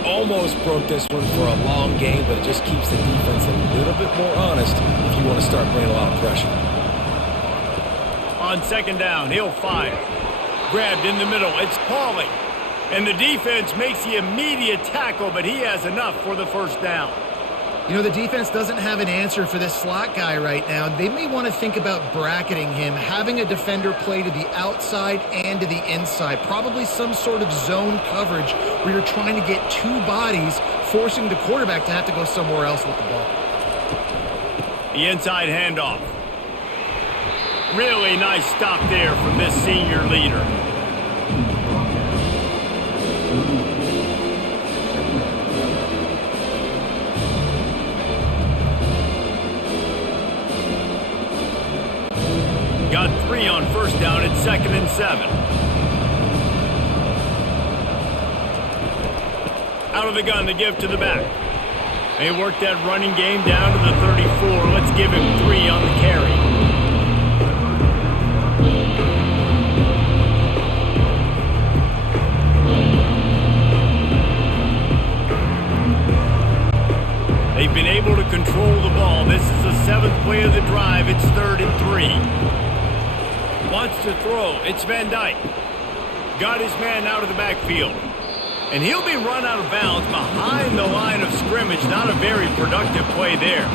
Almost broke this one for a long game, but it just keeps the defense a little bit more honest if you want to start bringing a lot of pressure. On second down, he'll fire. Grabbed in the middle, it's Pauly. And the defense makes the immediate tackle, but he has enough for the first down. You know, the defense doesn't have an answer for this slot guy right now. They may want to think about bracketing him, having a defender play to the outside and to the inside. Probably some sort of zone coverage where you're trying to get 2 bodies, forcing the quarterback to have to go somewhere else with the ball. The inside handoff. Really nice stop there from this senior leader. Got 3 on first down at 2nd and 7. Out of the gun to give to the back. They work that running game down to the 34. Let's give him 3 on the carry. They've been able to control the ball. This is the 7th play of the drive. It's 3rd and 3. Wants to throw. It's Van Dyke. Got his man out of the backfield. And he'll be run out of bounds behind the line of scrimmage. Not a very productive play there.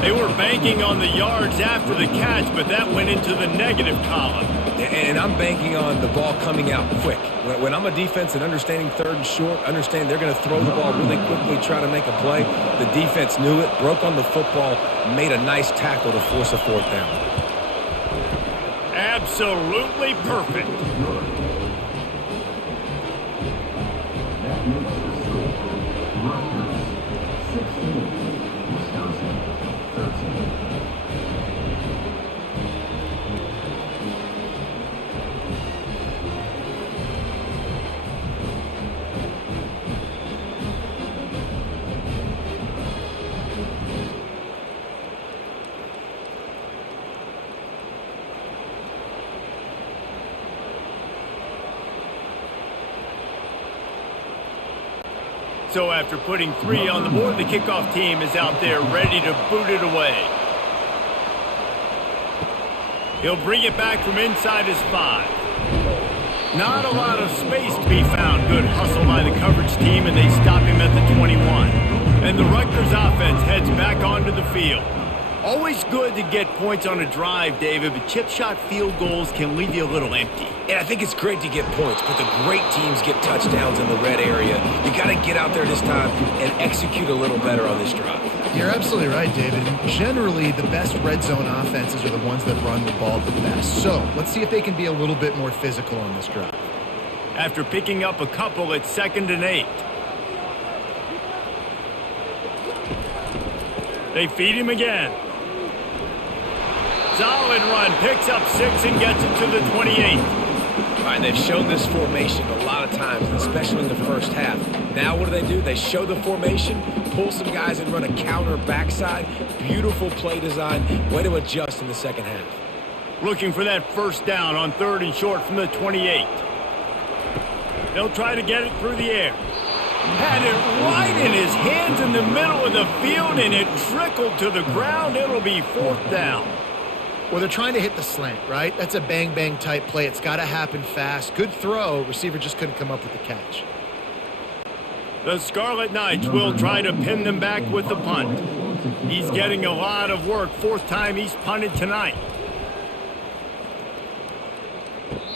They were banking on the yards after the catch, but that went into the negative column. And I'm banking on the ball coming out quick. When I'm a defense and understanding 3rd and short, understand they're going to throw the ball really quickly, try to make a play. The defense knew it, broke on the football, made a nice tackle to force a 4th down. Absolutely perfect. So after putting 3 on the board, the kickoff team is out there ready to boot it away. He'll bring it back from inside his 5. Not a lot of space to be found. Good hustle by the coverage team, and they stop him at the 21. And the Rutgers offense heads back onto the field. Always good to get points on a drive, David, but chip shot field goals can leave you a little empty. And I think it's great to get points, but the great teams get touchdowns in the red area. You got to get out there this time and execute a little better on this drive. You're absolutely right, David. Generally, the best red zone offenses are the ones that run the ball the best. So let's see if they can be a little bit more physical on this drive. After picking up a couple, it's 2nd and 8. They feed him again. Solid run, picks up 6 and gets it to the 28. All right, they've shown this formation a lot of times, especially in the first half. Now what do? They show the formation, pull some guys and run a counter backside. Beautiful play design. Way to adjust in the second half. Looking for that 1st down on 3rd and short from the 28. They'll try to get it through the air. Had it right in his hands in the middle of the field, and it trickled to the ground. It'll be 4th down. Well, they're trying to hit the slant, right? That's a bang-bang type play. It's got to happen fast. Good throw. Receiver just couldn't come up with the catch. The Scarlet Knights will try to pin them back with the punt. He's getting a lot of work. 4th time he's punted tonight.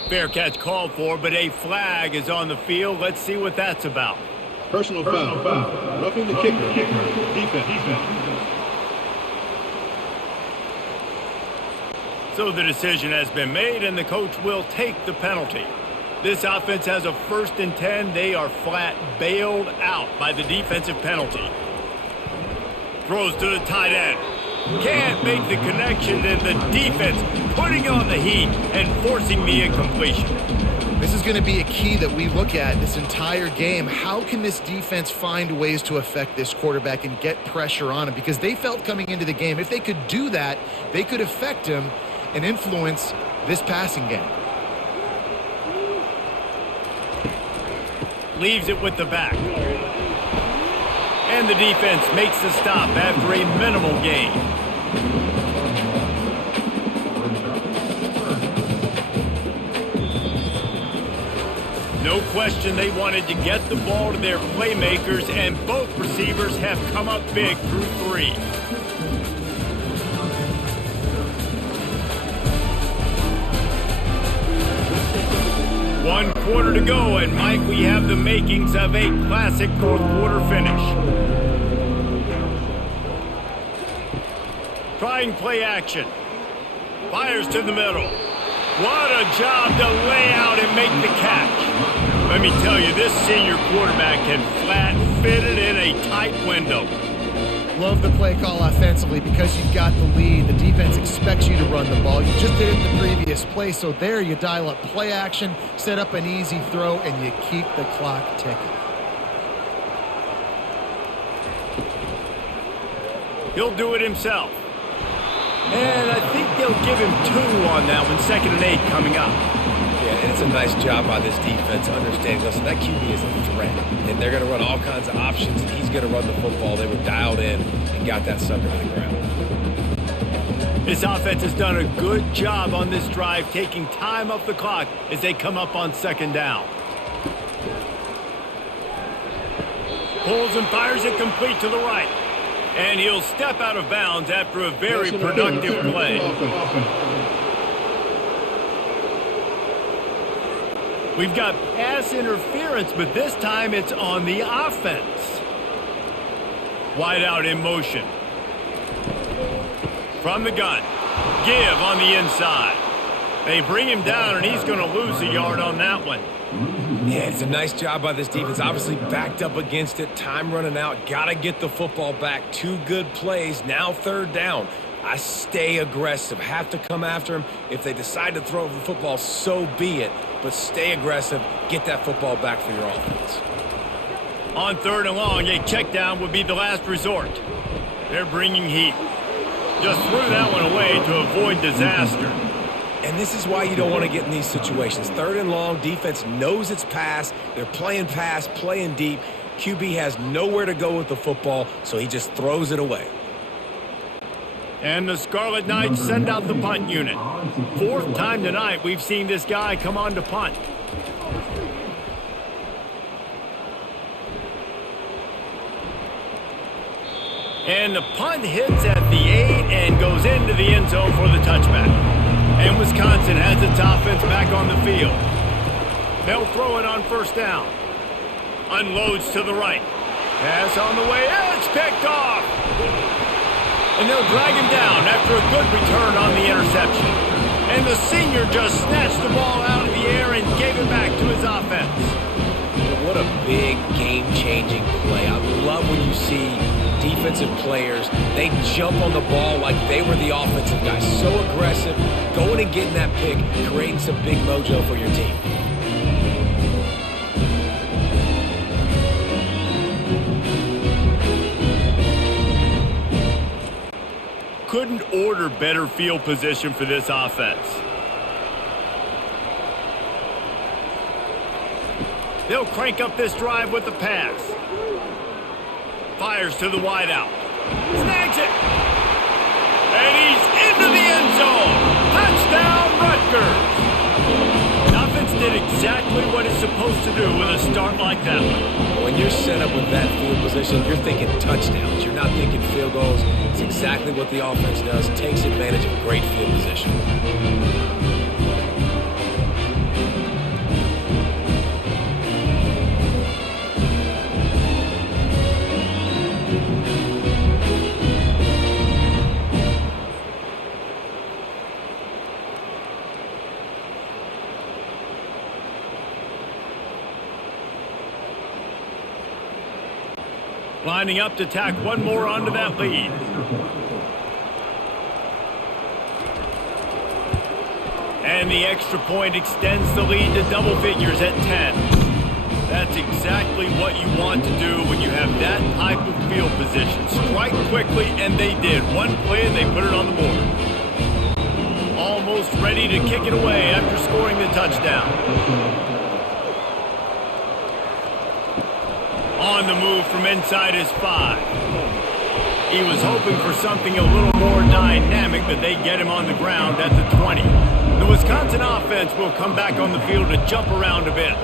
Fair catch called for, but a flag is on the field. Let's see what that's about. Personal foul. Roughing the kicker. Defense. So the decision has been made, and the coach will take the penalty. This offense has a 1st and 10. They are flat bailed out by the defensive penalty. Throws to the tight end. Can't make the connection, and the defense putting on the heat and forcing the incompletion. This is going to be a key that we look at this entire game. How can this defense find ways to affect this quarterback and get pressure on him? Because they felt coming into the game, if they could do that, they could affect him and influence this passing game. Leaves it with the back. And the defense makes the stop after a minimal gain. No question they wanted to get the ball to their playmakers, and both receivers have come up big through 3. One quarter to go, and Mike, we have the makings of a classic 4th quarter finish. Trying play action. Fires to the middle. What a job to lay out and make the catch. Let me tell you, this senior quarterback can flat fit it in a tight window. Love the play call offensively because you've got the lead. The defense expects you to run the ball. You just did it in the previous play, so there you dial up play action, set up an easy throw, and you keep the clock ticking. He'll do it himself. And I think they'll give him 2 on that one, 2nd and 8 coming up. Yeah, and it's a nice job by this defense understanding, listen, that QB is a threat, and they're going to run all kinds of options, and he's going to run the football. They were dialed in and got that sucker to the ground. This offense has done a good job on this drive, taking time off the clock as they come up on 2nd down. Pulls and fires it complete to the right. And he'll step out of bounds after a very productive play. We've got pass interference, but this time it's on the offense. Wide out in motion. From the gun. Give on the inside. They bring him down, and he's going to lose a yard on that one. Yeah, it's a nice job by this defense. Obviously backed up against it. Time running out. Got to get the football back. 2 good plays. Now 3rd down. I stay aggressive. Have to come after him. If they decide to throw the football, so be it. But stay aggressive. Get that football back for your offense. On 3rd and long, a check down would be the last resort. They're bringing heat. Just threw that one away to avoid disaster. And this is why you don't want to get in these situations. 3rd and long, defense knows it's pass. They're playing pass, playing deep. QB has nowhere to go with the football, so he just throws it away. And the Scarlet Knights send out the punt unit. 4th time tonight we've seen this guy come on to punt. And the punt hits at the 8 and goes into the end zone for the touchback. And Wisconsin has its offense back on the field. They'll throw it on 1st down. Unloads to the right. Pass on the way. It's picked off. And they'll drag him down after a good return on the interception. And the senior just snatched the ball out of the air and gave it back to his offense. What a big game-changing play. I love when you see defensive players, they jump on the ball like they were the offensive guys. So aggressive, going and getting that pick, creating some big mojo for your team. Couldn't order better field position for this offense. They'll crank up this drive with the pass. Fires to the wideout. Snags it. And he's into the end zone. Touchdown, Rutgers. The offense did exactly what it's supposed to do with a start like that one. When you're set up with that field position, you're thinking touchdowns. You're not thinking field goals. It's exactly what the offense does. Takes advantage of great field position. Lining up to tack one more onto that lead. And the extra point extends the lead to double figures at 10. That's exactly what you want to do when you have that type of field position. Strike quickly, and they did. One play, and they put it on the board. Almost ready to kick it away after scoring the touchdown. On the move from inside his 5. He was hoping for something a little more dynamic, but they get him on the ground at the 20. The Wisconsin offense will come back on the field to jump around a bit.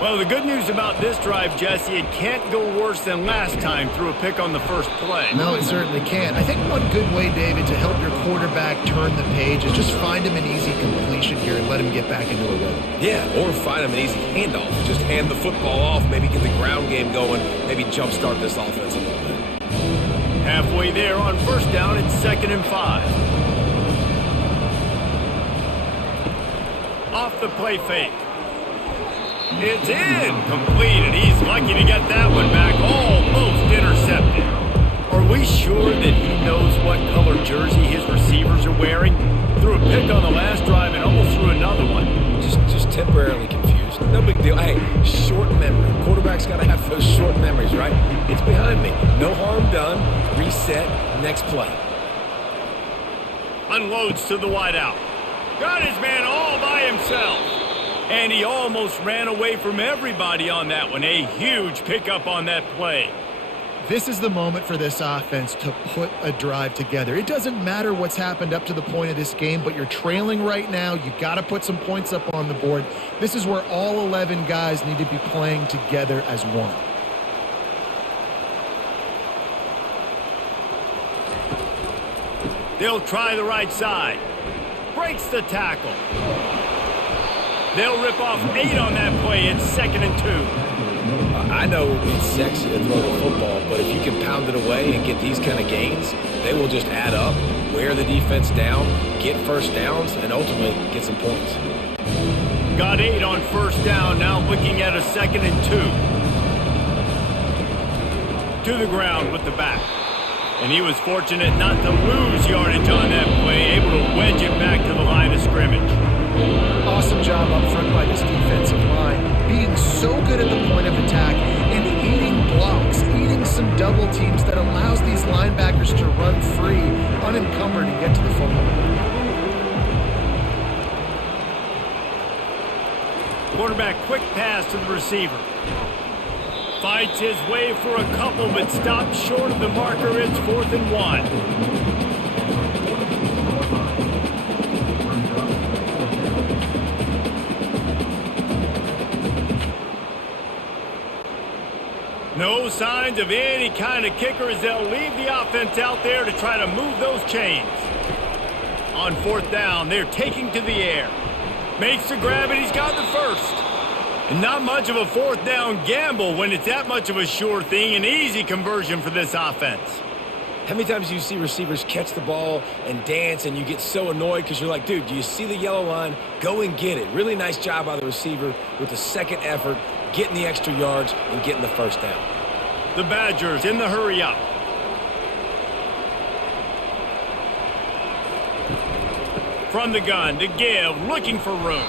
Well, the good news about this drive, Jesse, it can't go worse than last time through a pick on the first play. No, it certainly can't. I think one good way, David, to help your quarterback turn the page is just find him an easy completion here and let him get back into a rhythm. Yeah, or find him an easy handoff. Just hand the football off, maybe get the ground game going, maybe jumpstart this offense a little bit. Halfway there on 1st down, it's 2nd and 5. Off the play fake. It's in, complete, and he's lucky to get that one back, almost intercepted. Are we sure that he knows what color jersey his receivers are wearing? Threw a pick on the last drive and almost threw another one. Just temporarily confused. No big deal. Hey, short memory. Quarterback's got to have those short memories, right? It's behind me. No harm done. Reset. Next play. Unloads to the wideout. Got his man all by himself. And he almost ran away from everybody on that one. A huge pickup on that play. This is the moment for this offense to put a drive together. It doesn't matter what's happened up to the point of this game, but you're trailing right now. You've got to put some points up on the board. This is where all 11 guys need to be playing together as one. They'll try the right side. Breaks the tackle. They'll rip off 8 on that play. It's 2nd and 2. I know it's sexy to throw the football, but if you can pound it away and get these kind of gains, they will just add up, wear the defense down, get first downs, and ultimately get some points. Got 8 on first down, now looking at a 2nd and 2. To the ground with the back. And he was fortunate not to lose yardage on that play, able to wedge it back to the line of scrimmage. Awesome job up front by this defensive line, being so good at the point of attack and eating blocks, eating some double teams that allows these linebackers to run free, unencumbered, and get to the football. Quarterback quick pass to the receiver. Fights his way for a couple, but stops short of the marker. It's 4th and 1. No signs of any kind of kicker as they'll leave the offense out there to try to move those chains. On 4th down, they're taking to the air. Makes the grab, and he's got the first. And not much of a 4th down gamble when it's that much of a sure thing. An easy conversion for this offense. How many times do you see receivers catch the ball and dance and you get so annoyed because you're like, dude, do you see the yellow line? Go and get it. Really nice job by the receiver with the second effort, getting the extra yards and getting the first down. The Badgers in the hurry up. From the gun to give, looking for room.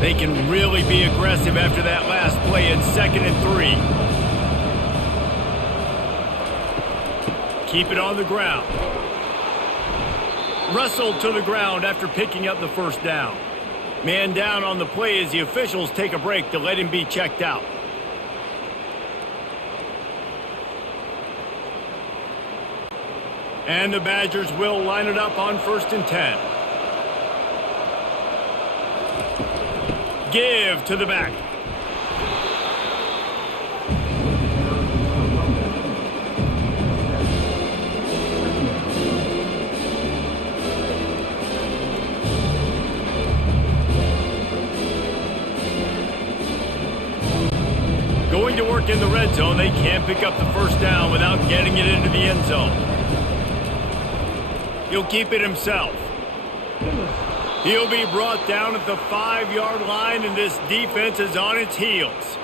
They can really be aggressive after that last play in 2nd and 3. Keep it on the ground. Wrestled to the ground after picking up the first down. Man down on the play as the officials take a break to let him be checked out. And the Badgers will line it up on 1st and 10. Give to the back. Going to work in the red zone. They can't pick up the first down without getting it into the end zone. He'll keep it himself. He'll be brought down at the 5-yard line, and this defense is on its heels.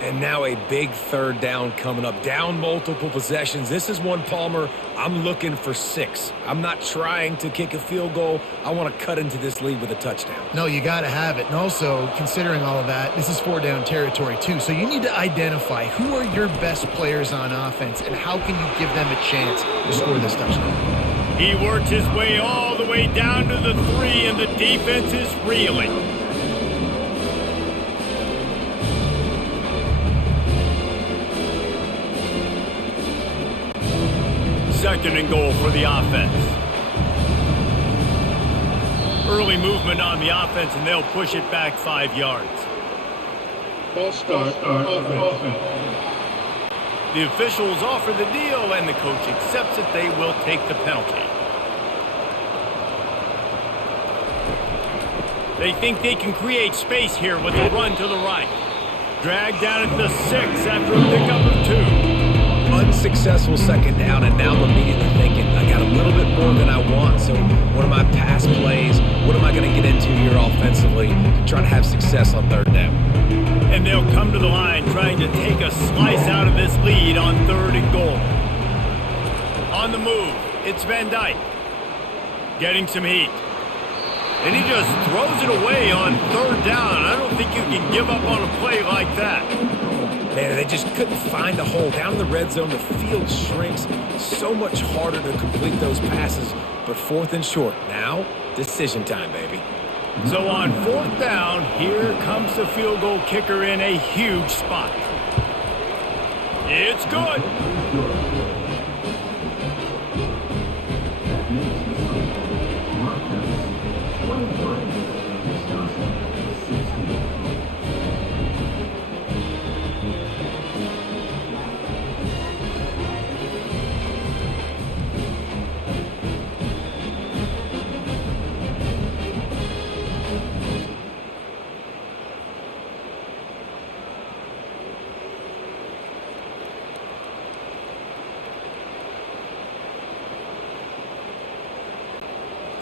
And now a big 3rd down coming up. Down multiple possessions. This is one, Palmer, I'm looking for 6. I'm not trying to kick a field goal. I want to cut into this lead with a touchdown. No, you got to have it. And also, considering all of that, this is 4-down territory too. So you need to identify who are your best players on offense and how can you give them a chance to score this touchdown. He worked his way all the way down to the 3, and the defense is reeling. Second and goal for the offense. Early movement on the offense, and they'll push it back 5 yards. False start, offense. The officials offer the deal, and the coach accepts it. They will take the penalty. They think they can create space here with a run to the right. Dragged down at the 6 after a pickup of 2. successful second down, and now I'm immediately thinking, I got a little bit more than I want, so what are my pass plays? What am I going to get into here offensively to try to have success on third down? And they'll come to the line trying to take a slice out of this lead on 3rd and goal. On the move, it's Van Dyke. Getting some heat. And he just throws it away on 3rd down. I don't think you can give up on a play like that. Man, they just couldn't find a hole. Down in the red zone, the field shrinks. So much harder to complete those passes. But 4th and short. Now, decision time, baby. So on 4th down, here comes the field goal kicker in a huge spot. It's good.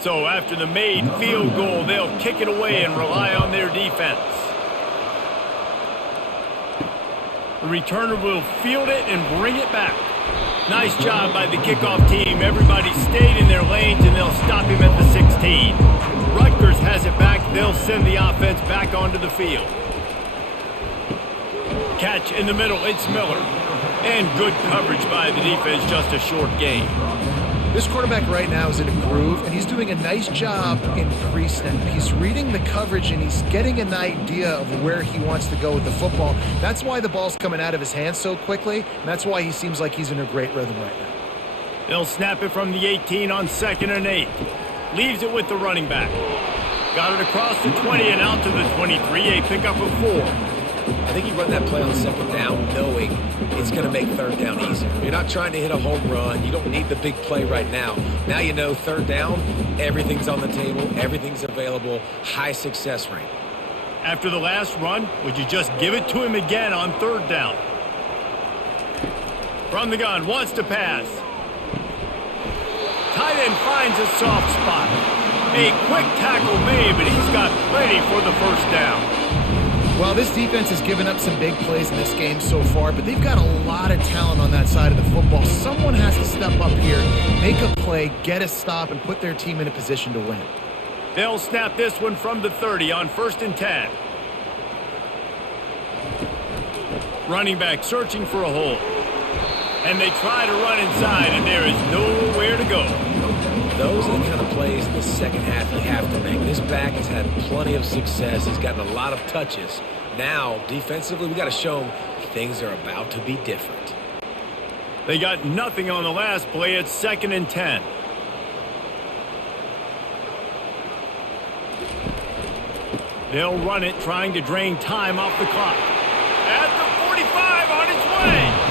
So after the made field goal, they'll kick it away and rely on their defense. The returner will field it and bring it back. Nice job by the kickoff team. Everybody stayed in their lanes, and they'll stop him at the 16. Rutgers has it back. They'll send the offense back onto the field. Catch in the middle. It's Miller. And good coverage by the defense. Just a short gain. This quarterback right now is in a groove, and he's doing a nice job in pre-snap. He's reading the coverage, and he's getting an idea of where he wants to go with the football. That's why the ball's coming out of his hands so quickly, and that's why he seems like he's in a great rhythm right now. They'll snap it from the 18 on 2nd and 8. Leaves it with the running back. Got it across the 20 and out to the 23, a pickup of 4. I think you run that play on 2nd down knowing it's going to make 3rd down easier. You're not trying to hit a home run. You don't need the big play right now. Now you know 3rd down, everything's on the table, everything's available, high success rate. After the last run, would you just give it to him again on 3rd down? From the gun, wants to pass. Tight end finds a soft spot. A quick tackle made, but he's got plenty for the 1st down. Well, this defense has given up some big plays in this game so far, but they've got a lot of talent on that side of the football. Someone has to step up here, make a play, get a stop, and put their team in a position to win. They'll snap this one from the 30 on 1st and 10. Running back searching for a hole. And they try to run inside, and there is nowhere to go. Those are the kind of plays in the second half you have to make. This back has had plenty of success. He's gotten a lot of touches. Now, defensively, we got to show him things are about to be different. They got nothing on the last play. It's 2nd and 10. They'll run it, trying to drain time off the clock. At the 45 on its way.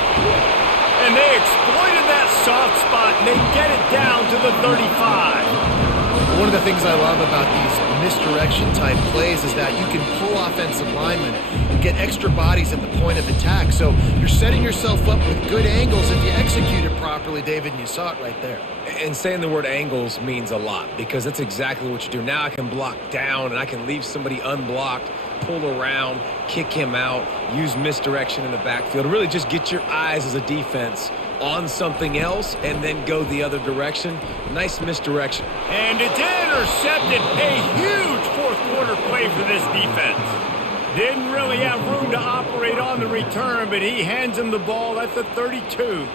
And they exploited that soft spot, and they get it down to the 35. One of the things I love about these misdirection-type plays is that you can pull offensive linemen and get extra bodies at the point of attack. So you're setting yourself up with good angles if you execute it properly, David, and you saw it right there. And saying the word angles means a lot because that's exactly what you do. Now I can block down, and I can leave somebody unblocked, pull around, kick him out, use misdirection in the backfield. Really just get your eyes as a defense on something else and then go the other direction. Nice misdirection. And it's intercepted. A huge 4th quarter play for this defense. Didn't really have room to operate on the return, but he hands him the ball at the 32.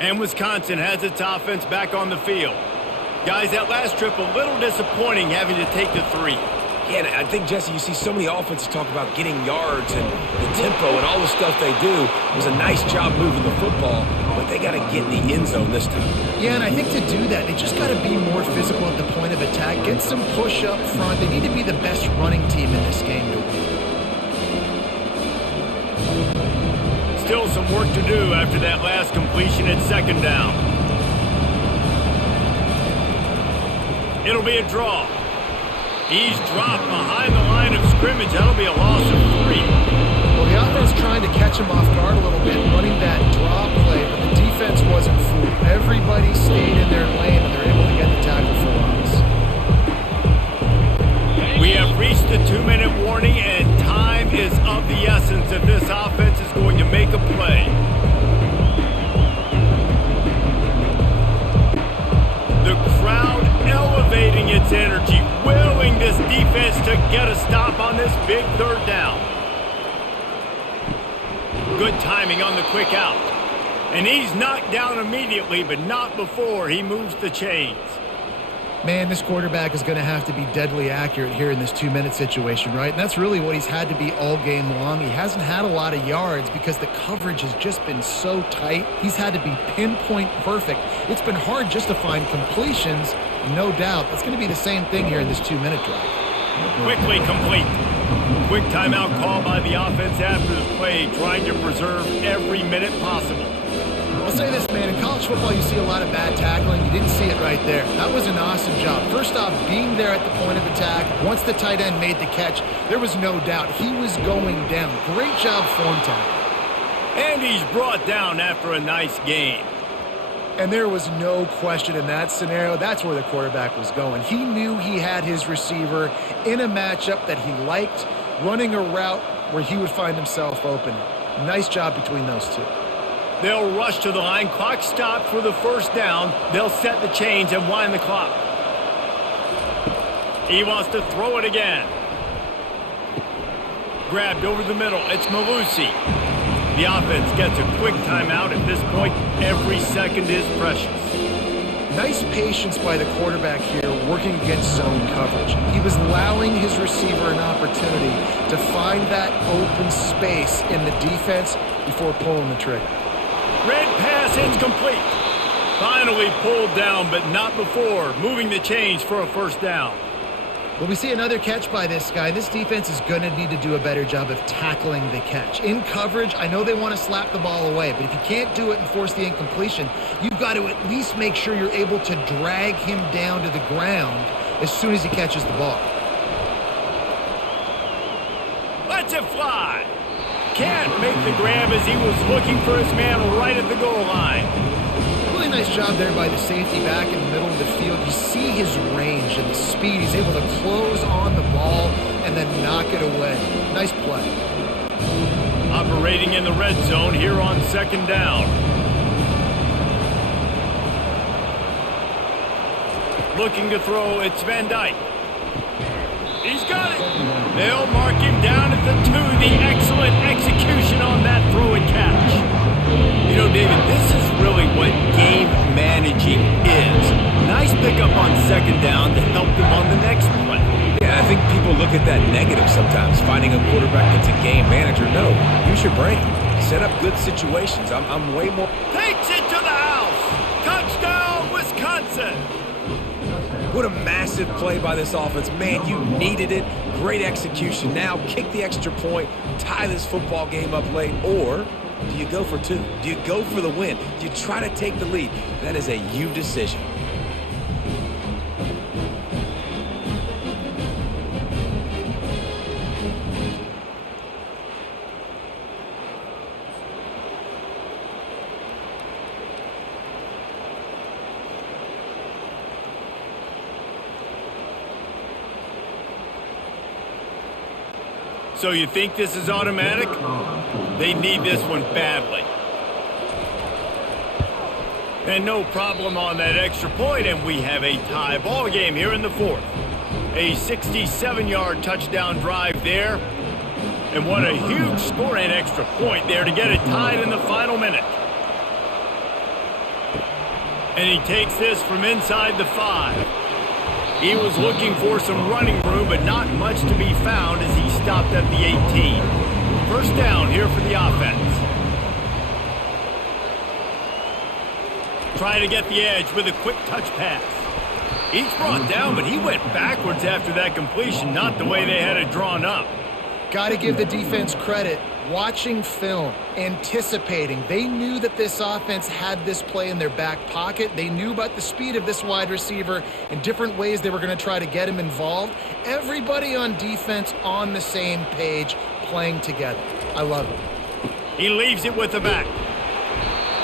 And Wisconsin has its offense back on the field. Guys, that last trip a little disappointing having to take the 3. Yeah, and I think, Jesse, you see so many offenses talk about getting yards and the tempo and all the stuff they do. It was a nice job moving the football, but they got to get in the end zone this time. Yeah, and I think to do that, they just got to be more physical at the point of attack, get some push up front. They need to be the best running team in this game to win. Still some work to do after that last completion at second down. It'll be a draw. He's dropped behind the line of scrimmage. That'll be a loss of 3. Well, the offense trying to catch him off guard a little bit, running that draw play, but the defense wasn't fooled. Everybody stayed in their lane, and they're able to get the tackle for loss. We have reached the 2-minute warning, and time is of the essence if this offense is going to make a play. The crowd elevating its energy, willing this defense to get a stop on this big third down. Good timing on the quick out. And he's knocked down immediately, but not before he moves the chains. Man, this quarterback is going to have to be deadly accurate here in this 2-minute situation, right? And that's really what he's had to be all game long. He hasn't had a lot of yards because the coverage has just been so tight. He's had to be pinpoint perfect. It's been hard just to find completions, no doubt. That's going to be the same thing here in this 2-minute drive. Quickly complete. Quick timeout call by the offense after the play, trying to preserve every minute possible. I'll say this, man, in college football you see a lot of bad tackling. You didn't see it right there. That was an awesome job. First off, being there at the point of attack. Once the tight end made the catch, there was no doubt he was going down. Great job form tackle. And he's brought down after a nice gain. And there was no question in that scenario. That's where the quarterback was going. He knew he had his receiver in a matchup that he liked, running a route where he would find himself open. Nice job between those two. They'll rush to the line. Clock stopped for the first down. They'll set the chains and wind the clock. He wants to throw it again. Grabbed over the middle. It's Malusi. The offense gets a quick timeout. At this point, every second is precious. Nice patience by the quarterback here working against zone coverage. He was allowing his receiver an opportunity to find that open space in the defense before pulling the trigger. Red pass incomplete. Finally pulled down, but not before moving the chains for a first down. Well, we see another catch by this guy. This defense is going to need to do a better job of tackling the catch. In coverage, I know they want to slap the ball away, but if you can't do it and force the incompletion, you've got to at least make sure you're able to drag him down to the ground as soon as he catches the ball. Lets it fly. Can't make the grab as he was looking for his man right at the goal line. Really nice job there by the safety back in the middle of the field. You see his range and the speed. He's able to close on the ball and then knock it away. Nice play. Operating in the red zone here on second down. Looking to throw, it's Van Dyke. He's got it. They'll mark him down at the 2. The excellent execution on that throw and catch. You know, David, this is really what game managing is. Nice pickup on second down to help them on the next play. Yeah, I think people look at that negative sometimes, finding a quarterback that's a game manager. No, use your brain. Set up good situations. I'm way more... Takes it to the house. Touchdown, Wisconsin. What a massive play by this offense. Man, you needed it. Great execution. Now kick the extra point, tie this football game up late, or do you go for 2? Do you go for the win? Do you try to take the lead? That is a you decision. So you think this is automatic? They need this one badly. And no problem on that extra point, and we have a tie ball game here in the 4th. A 67-yard touchdown drive there. And what a huge score and extra point there to get it tied in the final minute. And he takes this from inside the 5. He was looking for some running room, but not much to be found as he stopped at the 18. First down here for the offense. Trying to get the edge with a quick touch pass. He's brought down, but he went backwards after that completion, not the way they had it drawn up. Got to give the defense credit. Watching film, anticipating. They knew that this offense had this play in their back pocket. They knew about the speed of this wide receiver and different ways they were going to try to get him involved. Everybody on defense on the same page, playing together. I love it. He leaves it with the back.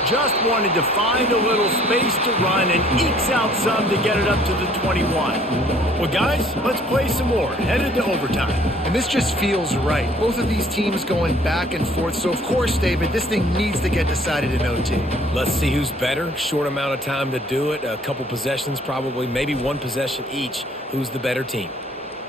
Just wanted to find a little space to run and ekes out some to get it up to the 21. Well, guys, let's play some more. Headed to overtime. And this just feels right. Both of these teams going back and forth. So, of course, David, this thing needs to get decided in OT. Let's see who's better. Short amount of time to do it. A couple possessions probably, maybe one possession each. Who's the better team?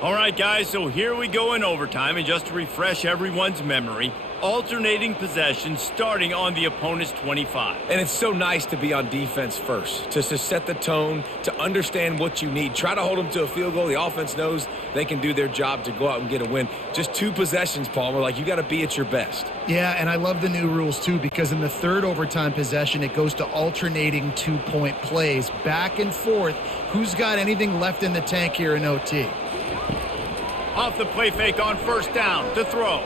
All right, guys, so here we go in overtime. And just to refresh everyone's memory, alternating possessions starting on the opponent's 25. And it's so nice to be on defense first, just to set the tone, to understand what you need. Try to hold them to a field goal. The offense knows they can do their job to go out and get a win. Just 2 possessions, Palmer. Like, you got to be at your best. Yeah, and I love the new rules, too, because in the third overtime possession, it goes to alternating 2-point plays. Back and forth. Who's got anything left in the tank here in OT? Off the play fake on first down to throw.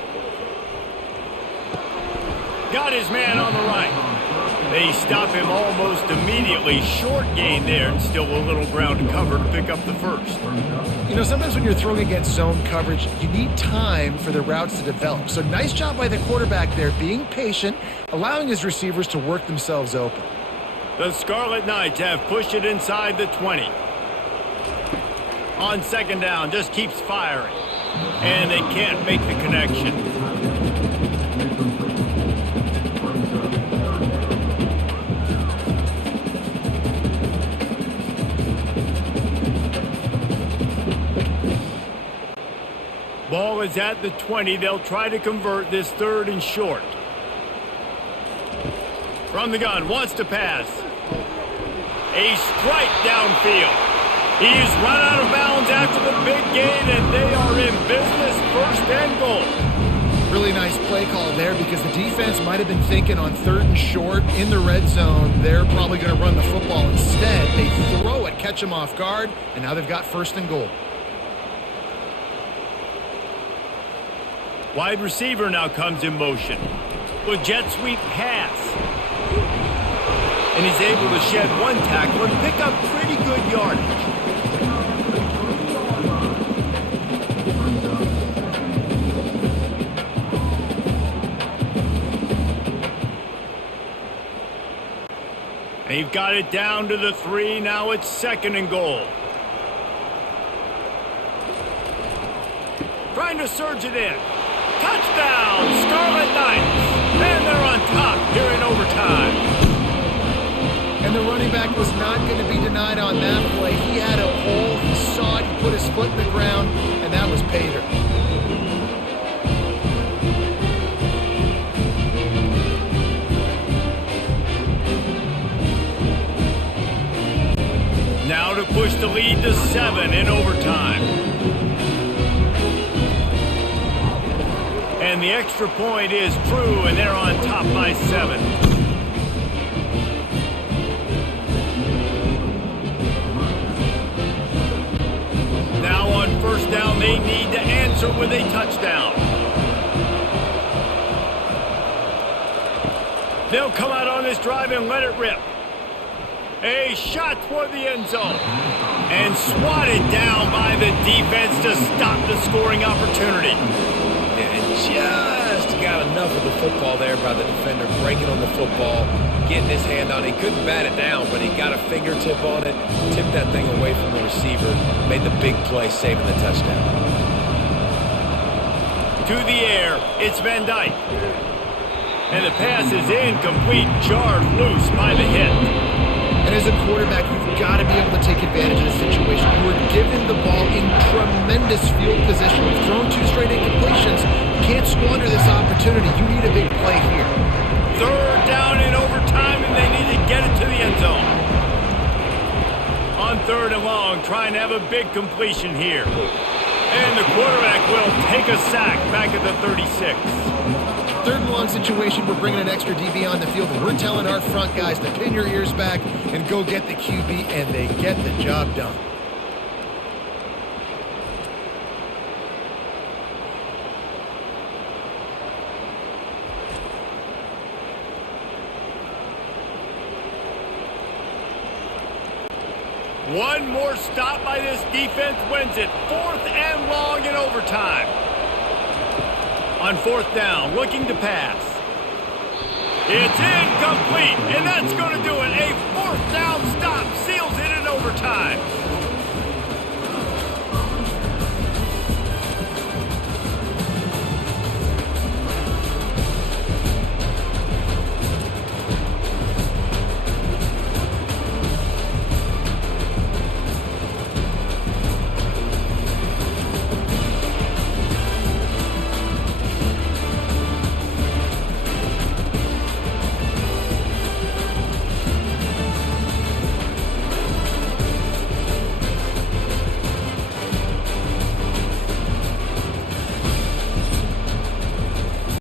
Got his man on the right. They stop him almost immediately. Short gain there and still a little ground to cover to pick up the first. You know, sometimes when you're throwing against zone coverage, you need time for the routes to develop. So nice job by the quarterback there, being patient, allowing his receivers to work themselves open. The Scarlet Knights have pushed it inside the 20. On second down, just keeps firing. And they can't make the connection. Ball is at the 20. They'll try to convert this third and short. From the gun, wants to pass. A strike downfield. He's run out of bounds after the big gain, and they are in business, first and goal. Really nice play call there because the defense might have been thinking on third and short in the red zone. They're probably going to run the football instead. They throw it, catch them off guard, and now they've got first and goal. Wide receiver now comes in motion. With jet sweep pass. And he's able to shed one tackle and pick up pretty good yardage. They've got it down to the 3. Now it's second and goal. Trying to surge it in. Touchdown, Scarlet Knights. And they're on top here in overtime. And the running back was not going to be denied on that play. He had a hole. He saw it. He put his foot in the ground, and that was pay dirt. Now to push the lead to 7 in overtime. And the extra point is true, and they're on top by 7. Now on first down, they need to answer with a touchdown. They'll come out on this drive and let it rip. A shot toward the end zone. And swatted down by the defense to stop the scoring opportunity. And just got enough of the football there by the defender, breaking on the football, getting his hand on it. He couldn't bat it down, but he got a fingertip on it, tipped that thing away from the receiver, made the big play, saving the touchdown. To the air, it's Van Dyke. And the pass is incomplete, jarred loose by the hit. And as a quarterback, you've got to be able to take advantage of the situation. You were given the ball in tremendous field position. You've thrown 2 straight incompletions. You can't squander this opportunity. You need a big play here. Third down in overtime, and they need to get it to the end zone. On third and long, trying to have a big completion here. And the quarterback will take a sack back at the 36. Third and long situation, we're bringing an extra DB on the field, and we're telling our front guys to pin your ears back and go get the QB, and they get the job done. One more stop by this defense wins it. 4th and long in overtime. On 4th down, looking to pass. It's incomplete, and that's going to do it.